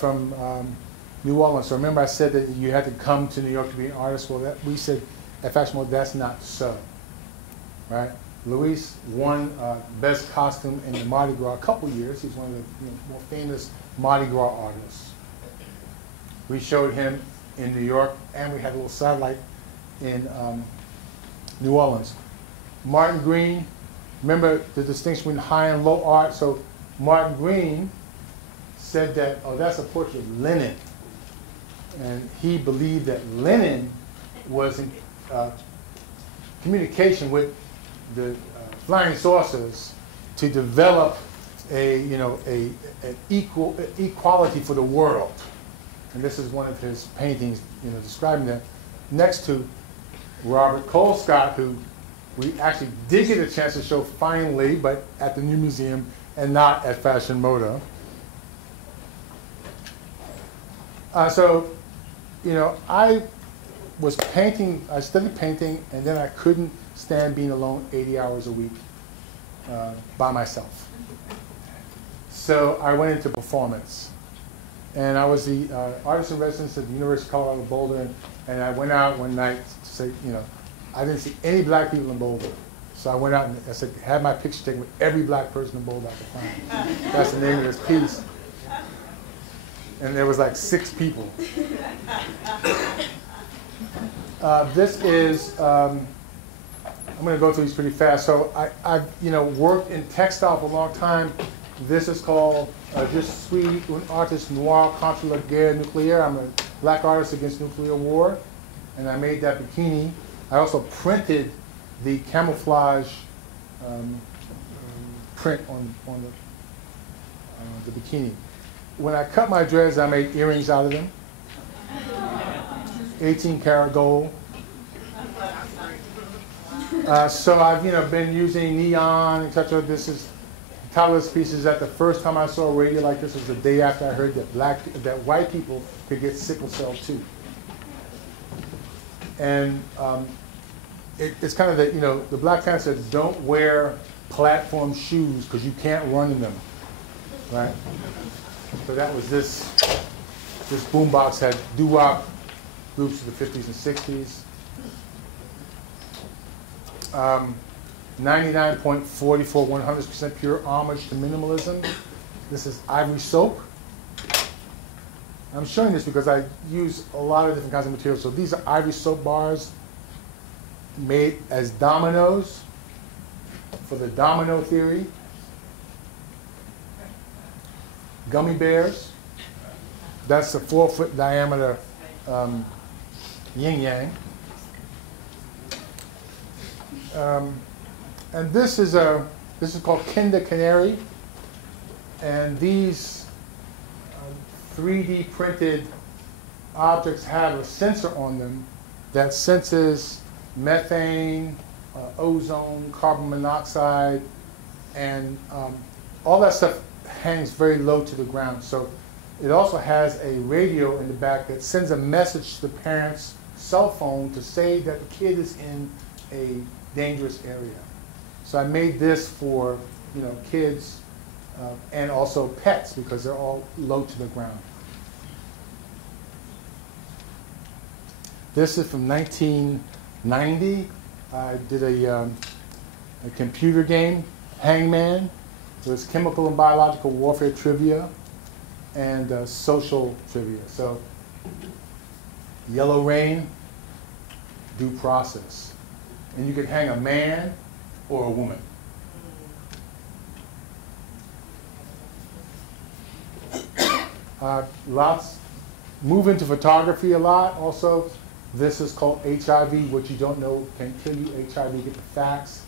from New Orleans. So remember I said that you had to come to New York to be an artist? Well, we said at Fashion Mode, that's not so, right? Luis won Best Costume in the Mardi Gras a couple years. He's one of the more famous Mardi Gras artists. We showed him in New York, and we had a little satellite in New Orleans. Martin Green, remember the distinction between high and low art? So Martin Green said that, oh, that's a portrait of Lenin. And he believed that Lenin was in communication with the flying saucers to develop an equality for the world. And this is one of his paintings, describing that. Next to Robert Colescott, who we actually did get a chance to show finally, but at the new museum and not at Fashion Moda. So, you know, I was painting, I studied painting, and then I couldn't stand being alone 80 hours a week by myself. So I went into performance. And I was the artist in residence at the University of Colorado Boulder, and I went out one night to say, you know, I didn't see any black people in Boulder. So I went out and I said, had my picture taken with every black person in Boulder I could find. That's the name of this piece. And there was like 6 people. This is, I'm going to go through these pretty fast. So I've worked in textile for a long time. This is called Je suis un artiste noir contre la guerre nucléaire. I'm a black artist against nuclear war. And I made that bikini. I also printed the camouflage print on the bikini. When I cut my dreads, I made earrings out of them. 18 karat gold. So I've been using neon, etc. This is title of this piece is that the first time I saw a radio like this was the day after I heard that white people could get sickle cell too. And it's kind of the Black Panther said, don't wear platform shoes because you can't run in them, right? So that was this boombox had doo-wop groups of the 50s and 60s. 99.44, 100% pure homage to minimalism. This is ivory soap. I'm showing this because I use a lot of different kinds of materials. So these are ivory soap bars made as dominoes for the domino theory. Gummy bears. That's a 4-foot diameter yin-yang. And this is called Kinder Canary, and these 3D printed objects have a sensor on them that senses methane, ozone, carbon monoxide, and all that stuff hangs very low to the ground. So it also has a radio in the back that sends a message to the parent's cell phone to say that the kid is in a dangerous area. So I made this for kids and also pets because they're all low to the ground. This is from 1990. I did a computer game, Hangman. It was chemical and biological warfare trivia and social trivia. So Yellow Rain, Due Process. And you could hang a man or a woman. Move into photography a lot. Also, this is called HIV, what you don't know can kill you. HIV, get the facts,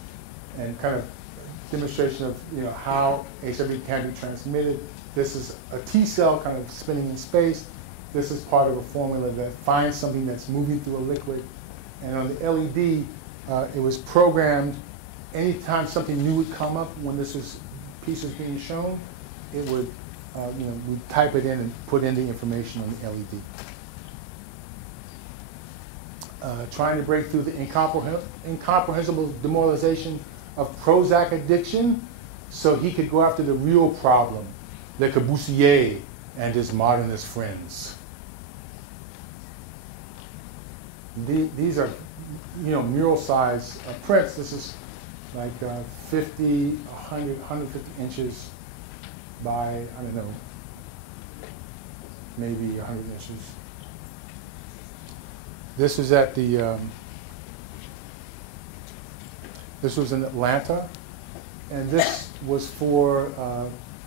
and kind of demonstration of how HIV can be transmitted. This is a T cell kind of spinning in space. This is part of a formula that finds something that's moving through a liquid. And on the LED, it was programmed. Anytime something new would come up when piece was being shown, it would, we'd type it in and put in the information on the LED. Trying to break through the incomprehensible demoralization of Prozac addiction so he could go after the real problem, Le Corbusier and his modernist friends. These are, mural size prints. This is like 50, 100, 150 inches by, I don't know, maybe 100 inches. This was at the, this was in Atlanta, and this was for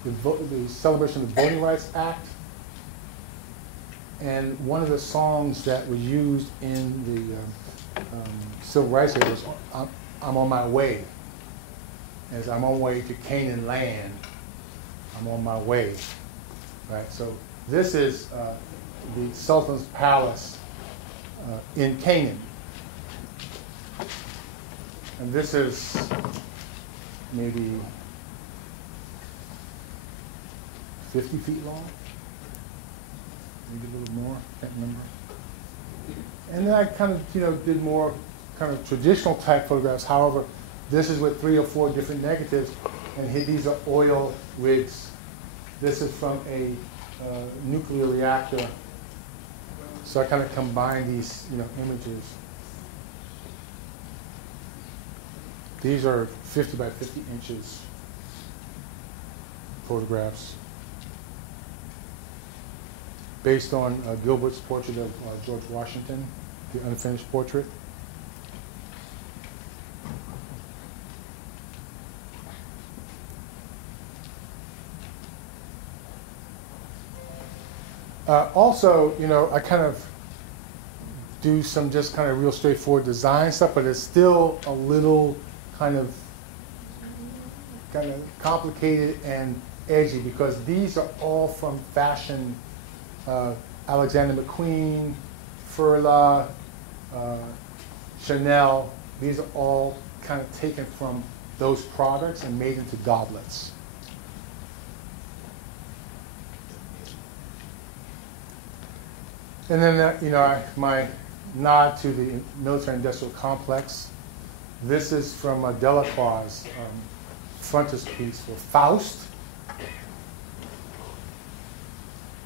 the celebration of the Voting Rights Act. And one of the songs that was used in the Civil Rights Act was I'm on my way. As I'm on my way to Canaan land, I'm on my way. Right, so this is the Sultan's palace in Canaan. And this is maybe 50 feet long, maybe a little more, can't remember. And then I kind of, did more kind of traditional type photographs. However, this is with 3 or 4 different negatives, and here these are oil rigs. This is from a nuclear reactor. So I kind of combine these, images. These are 50 by 50 inches photographs based on Gilbert's portrait of George Washington, the unfinished portrait. Also, I kind of do some just kind of real straightforward design stuff, but it's still a little kind of complicated and edgy because these are all from fashion. Alexander McQueen, Furla, Chanel. These are all kind of taken from those products and made into goblets. And then, my nod to the military-industrial complex. This is from Delacroix's frontispiece for Faust.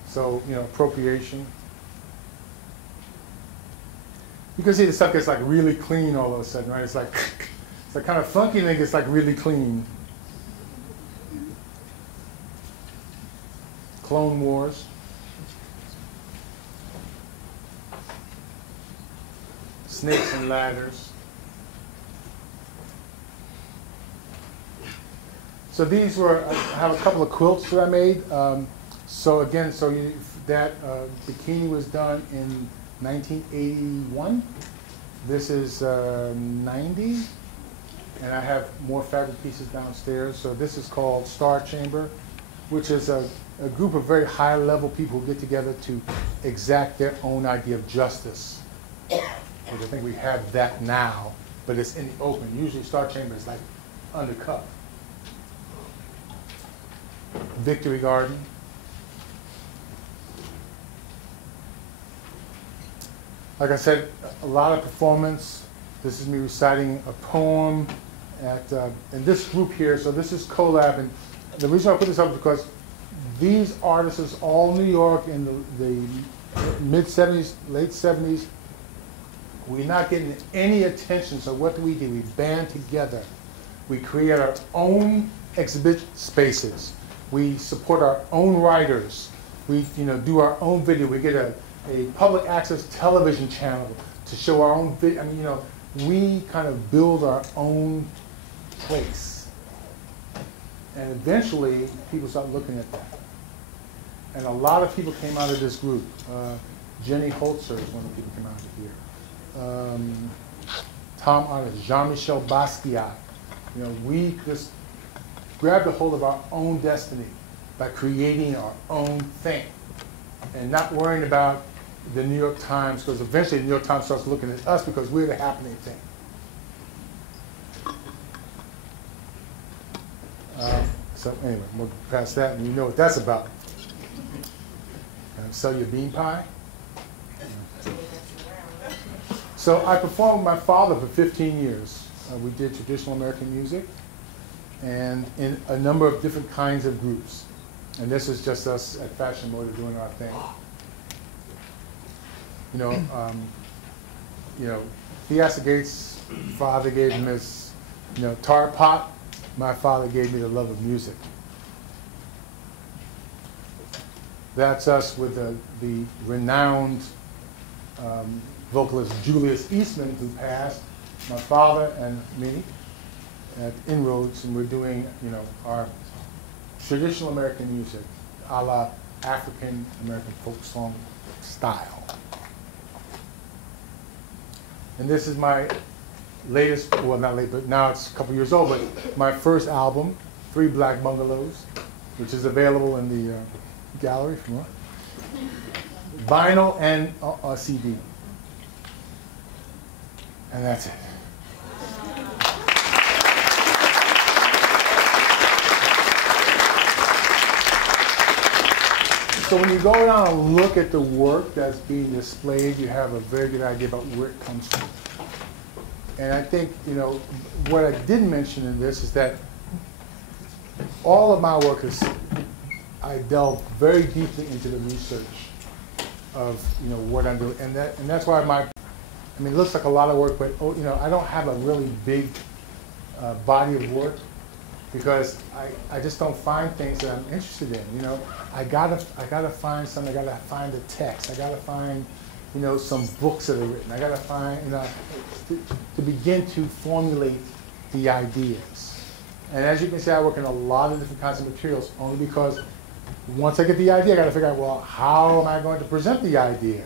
So, appropriation. You can see the stuff gets like really clean all of a sudden, right? It's like kind of funky and then it gets like really clean. Clone Wars. Snakes and Ladders. So these were, I have a couple of quilts that I made. So again, that bikini was done in 1981. This is 90. And I have more fabric pieces downstairs. So this is called Star Chamber, which is a group of very high-level people who get together to exact their own idea of justice. Which I think we have that now, but it's in the open. Usually Star Chamber is like undercover. Victory Garden. Like I said, a lot of performance. This is me reciting a poem in this group here. So this is collab, and the reason I put this up is because these artists, all New York in the mid-70s, late 70s, we're not getting any attention, so what do? We band together. We create our own exhibit spaces. We support our own writers. We do our own video. We get a public access television channel to show our own video. I mean, we kind of build our own place. And eventually, people start looking at that. And a lot of people came out of this group. Jenny Holzer is one of the people who came out of here. Tom Arnott, Jean-Michel Basquiat. We just grabbed a hold of our own destiny by creating our own thing and not worrying about the New York Times, because eventually the New York Times starts looking at us because we're the happening thing. So anyway, we'll pass that, and you know what that's about. Sell your bean pie. So I performed with my father for 15 years. We did traditional American music and in a number of different kinds of groups. And this is just us at Fashion Motor doing our thing. Theaster Gates' father gave him his, tar pot. My father gave me the love of music. That's us with the renowned vocalist Julius Eastman, who passed, my father and me at Inroads, and we're doing, our traditional American music, a la African American folk song style. And this is my latest, well, not late, but now it's a couple years old, but my first album, 3 Black Bungalows, which is available in the gallery if you want. Vinyl and a CD. And that's it. So when you go down and look at the work that's being displayed, you have a very good idea about where it comes from. And I think, you know, what I didn't mention in this is that all of my work is, I delve very deeply into the research of, you know, what I'm doing. And that's why I mean, it looks like a lot of work, but, you know, I don't have a really big body of work because I just don't find things that I'm interested in, you know. I gotta find something, I gotta find the text, I gotta find, you know, some books that are written. I gotta find, you know, to begin to formulate the ideas. And as you can see, I work in a lot of different kinds of materials only because once I get the idea, I gotta figure out, well, how am I going to present the idea?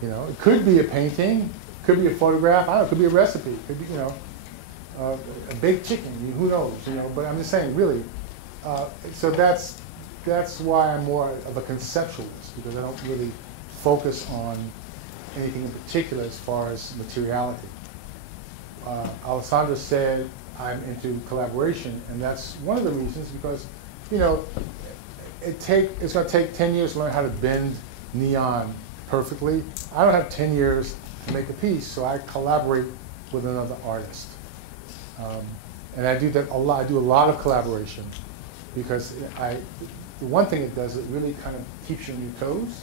You know, it could be a painting, could be a photograph, I don't know, it could be a recipe, it could be, you know, a baked chicken, who knows, you know, but I'm just saying, really. So that's why I'm more of a conceptualist, because I don't really focus on anything in particular as far as materiality. Alessandra said I'm into collaboration, and that's one of the reasons, because, you know, it's going to take 10 years to learn how to bend neon perfectly. I don't have 10 years to make a piece, so I collaborate with another artist. And I do that a lot. I do a lot of collaboration because the one thing it does, it really kind of keeps you on your toes.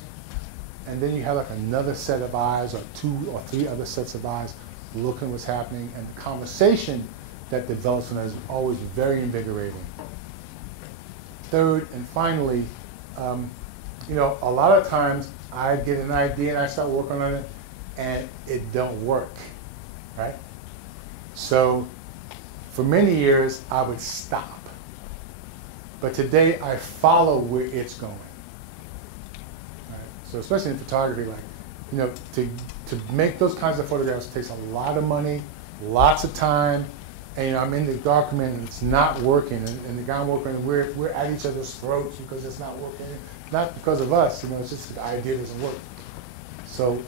And then you have like another set of eyes or 2 or 3 other sets of eyes looking what's happening. And the conversation that develops from that is always very invigorating. Third and finally, you know, a lot of times I get an idea and I start working on it and it don't work, right? So for many years, I would stop. But today, I follow where it's going. Right? So especially in photography, like, you know, to make those kinds of photographs takes a lot of money, lots of time, and you know, I'm in the darkroom and it's not working, and the guy I'm working with, we're at each other's throats because it's not working. Not because of us, you know, it's just the idea doesn't work. So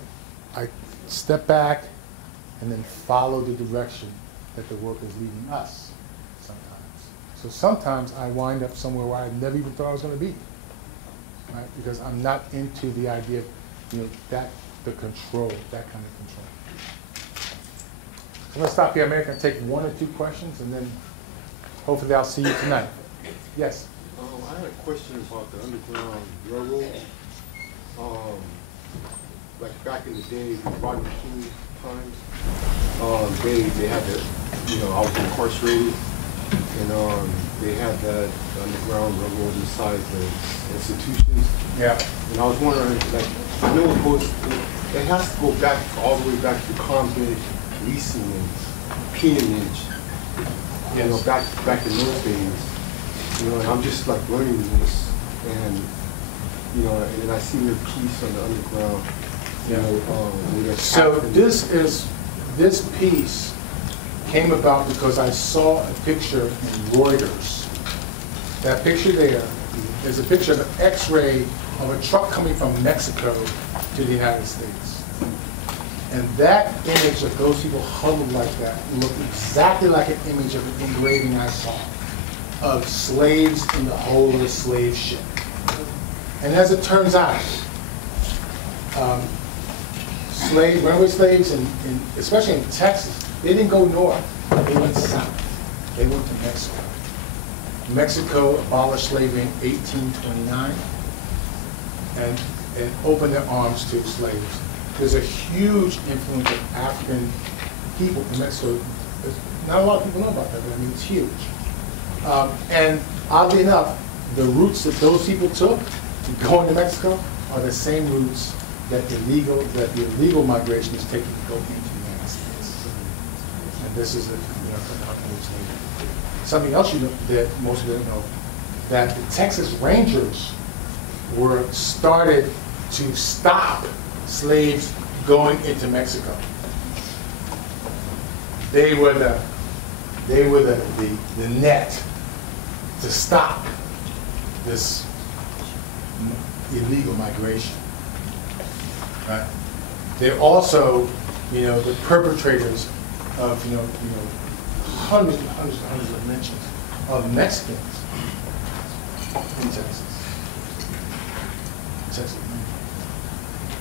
I step back and then follow the direction that the work is leading us sometimes. So sometimes I wind up somewhere where I never even thought I was going to be, right? Because I'm not into the idea of, you know, the control, that kind of control. So I'm going to stop here. I'm going to take 1 or 2 questions, and then hopefully I'll see you tonight. Yes? I had a question about the Underground Railroad. Like back in the day, the Rodney King times, they had the, you know, I was incarcerated, and they had that Underground Railroad inside the institutions. Yeah. And I was wondering, like, I know it has to go back all the way back to convict leasing and peonage. You know, back in those days. You know, and I'm just like learning this, and you know, and then I see your piece on the Underground. You know, so this piece came about because I saw a picture in Reuters. That picture there is a picture of an X-ray of a truck coming from Mexico to the United States. And that image of those people huddled like that looked exactly like an image of an engraving I saw of slaves in the hold of a slave ship. And as it turns out, runaway slaves, especially in Texas, they didn't go north, they went south. They went to Mexico. Mexico abolished slavery in 1829 and opened their arms to slaves. There's a huge influence of African people in Mexico. Not a lot of people know about that, but I mean, it's huge. And oddly enough, the routes that those people took to go into Mexico are the same routes that the illegal migration is taking to go into the United States. And this is something else you know, that most people don't know, that the Texas Rangers were started to stop slaves going into Mexico. They were the net to stop this illegal migration. Right? They're also, you know, the perpetrators of, you know, hundreds and hundreds and hundreds of lynchings of Mexicans in Texas. essentially.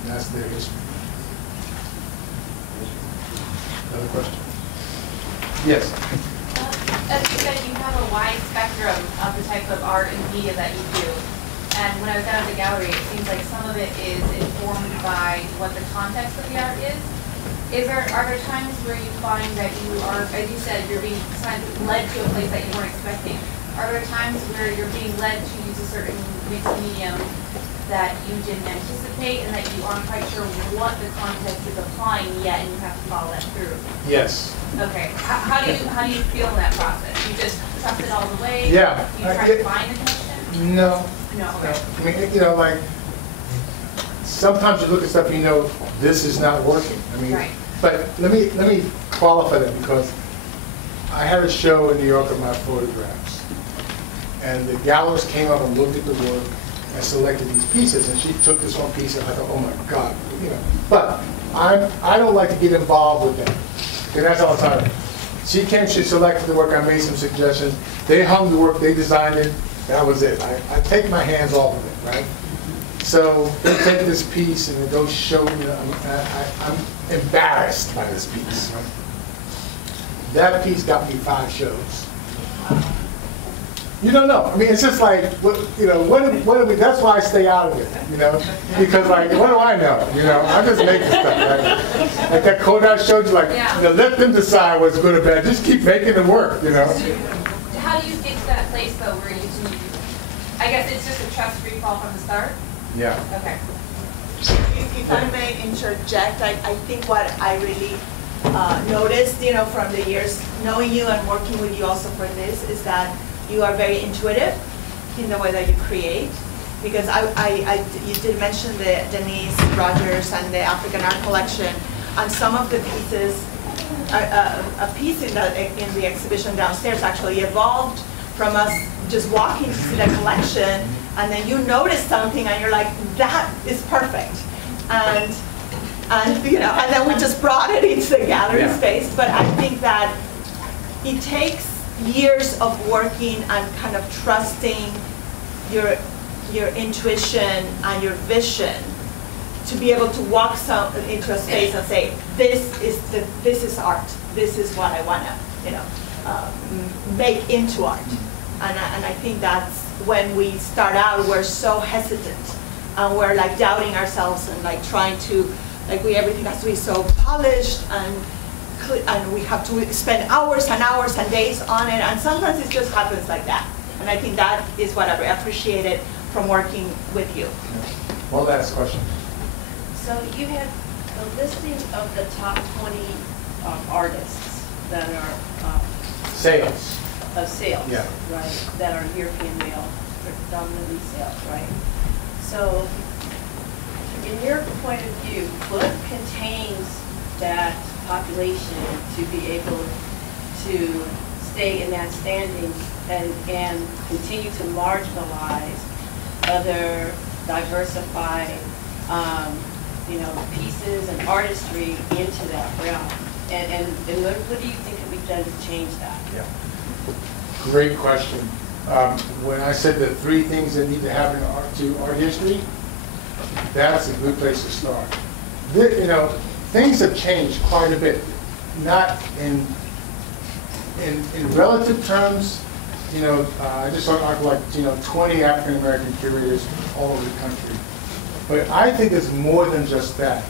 That's their history. Another question? Yes. As you said, you have a wide spectrum of the type of art and media that you do. And when I was out at the gallery, it seems like some of it is informed by what the context of the art is. Are there times where you find that you are, as you said, you're being kind of led to a place that you weren't expecting? Are there times where you're being led to use a certain mixed medium that you didn't anticipate and that you aren't quite sure what the context is applying yet, and you have to follow that through? Yes. Okay. How do you feel in that process? You just trust it all the way? Yeah. You try to find a connection? No. No. Okay. I mean, you know, like sometimes you look at stuff, you know, this is not working. I mean, right. But let me qualify that, because I had a show in New York of my photographs, and the gallerist came up and looked at the work and selected these pieces, and she took this one piece, and I thought, oh my God, you know. But I don't like to get involved with that, because that's all the time. She came, she selected the work, I made some suggestions. They hung the work, they designed it. That was it. I take my hands off of it, right? So they take this piece and they go show me. I'm embarrassed by this piece. Right? That piece got me 5 shows. You don't know. I mean, it's just like, you know, what do we? That's why I stay out of it. You know, because like, what do I know? You know, I'm just making stuff. Right? Like that quote I showed you, like, you know, let them decide what's good or bad. Just keep making them work. You know. How do you get to that place though, where you can? I guess it's just a trust free fall from the start? Yeah. Okay. If I may interject, I think what I really noticed, you know, from the years knowing you and working with you also for this, is that you are very intuitive in the way that you create. Because you did mention the Denise Rogers and the African Art Collection, and some of the pieces, a piece in the exhibition downstairs actually evolved from us just walking to see the collection, and then you notice something and you're like, that is perfect. And you know, and then we just brought it into the gallery space. But I think that it takes years of working and kind of trusting your intuition and your vision to be able to walk into a space and say, this is art. This is what I want to, you know, make into art. And I think that's when we start out, we're so hesitant, and we're like doubting ourselves and like trying to, like everything has to be so polished, and we have to spend hours and hours and days on it, and sometimes it just happens like that. And I think that is what I appreciated from working with you. One last question. So you have a listing of the top 20 artists that are sales. Of sales, yeah. Right? That are European male, predominantly sales, right? So, in your point of view, what contains that population to be able to stay in that standing and continue to marginalize other diversified, you know, pieces and artistry into that realm? And what do you think can be done to change that? Yeah. Great question. When I said the 3 things that need to happen to art history, that's a good place to start. You know, things have changed quite a bit. Not in relative terms. You know, I just saw an article like, you know, 20 African American curators all over the country. But I think it's more than just that,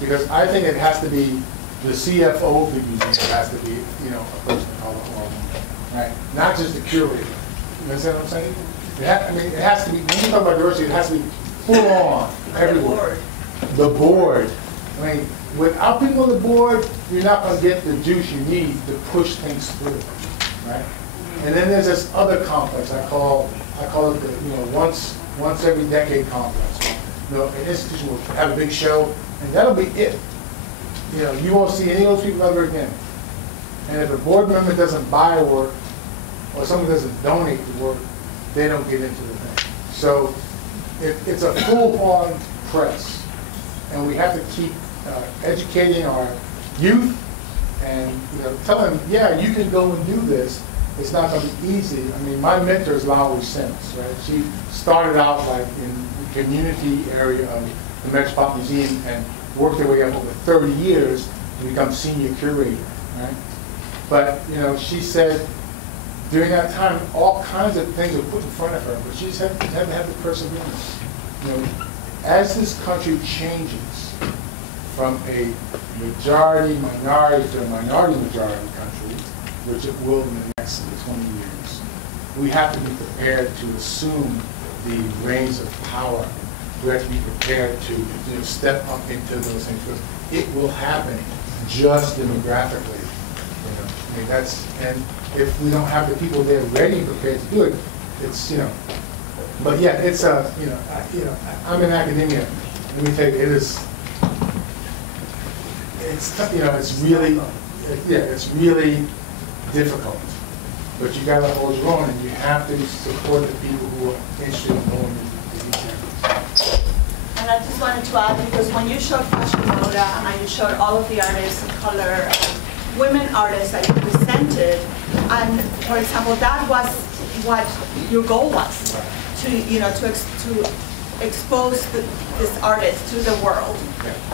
because I think it has to be the CFO of the museum. It has to be, you know, a person called a woman, right? Not just the curator. You understand what I'm saying? I mean, it has to be. When you talk about diversity, it has to be full on everywhere. The board. I mean, without people on the board, you're not going to get the juice you need to push things through, right? And then there's this other complex. I call it the, you know, once every decade complex. You know, an institution will have a big show, and that'll be it. You know, you won't see any of those people ever again. And if a board member doesn't buy work, or someone doesn't donate the work, they don't get into the thing. So it's a full-on press, and we have to keep educating our youth and, you know, telling them, yeah, you can go and do this, it's not going to be easy. I mean, my mentor is Lowery Sims, right? She started out like in the community area of the Metropolitan Museum and worked her way up over 30 years to become senior curator, right? But, you know, she said during that time, all kinds of things were put in front of her, but she just had to have the perseverance. You know, as this country changes from a majority-minority to a minority-majority country, which it will in the next 20 years, we have to be prepared to assume the reins of power. We have to be prepared to step up into those things, because it will happen just demographically. You know, I mean, that's, and if we don't have the people there ready and prepared to do it, it's, you know, but yeah, it's a, you know, I'm in academia. Let me tell you, it's you know, it's really, it's really difficult. But you got to hold your own, and you have to support the people who are interested in going into these areas. And I just wanted to add, because when you showed Fashion Moda and you showed all of the artists of color, women artists that you presented, and for example, that was what your goal was, to, you know, to expose this artist to the world.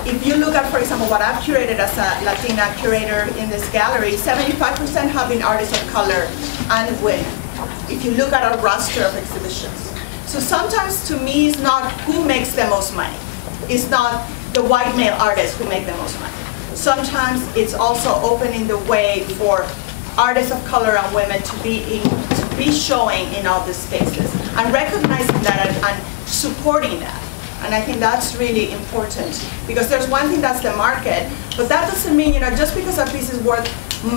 If you look at, for example, what I've curated as a Latina curator in this gallery, 75% have been artists of color and women, if you look at our roster of exhibitions. So sometimes, to me, it's not who makes the most money. It's not the white male artists who make the most money. Sometimes it's also opening the way for artists of color and women to be showing in all these spaces and recognizing that and supporting that. And I think that's really important, because there's one thing that's the market, but that doesn't mean, you know, just because a piece is worth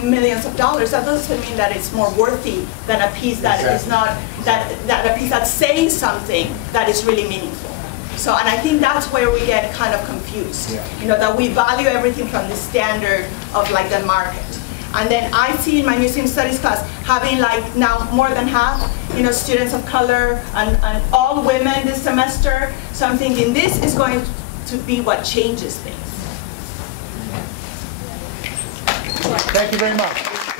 millions of dollars, that doesn't mean that it's more worthy than a piece that is not, that a piece that's saying something that is really meaningful. So, and I think that's where we get kind of confused, you know, that we value everything from the standard of like the market. And then I see in my museum studies class having like now more than half, you know, students of color and all women this semester. So I'm thinking this is going to be what changes things. Thank you very much.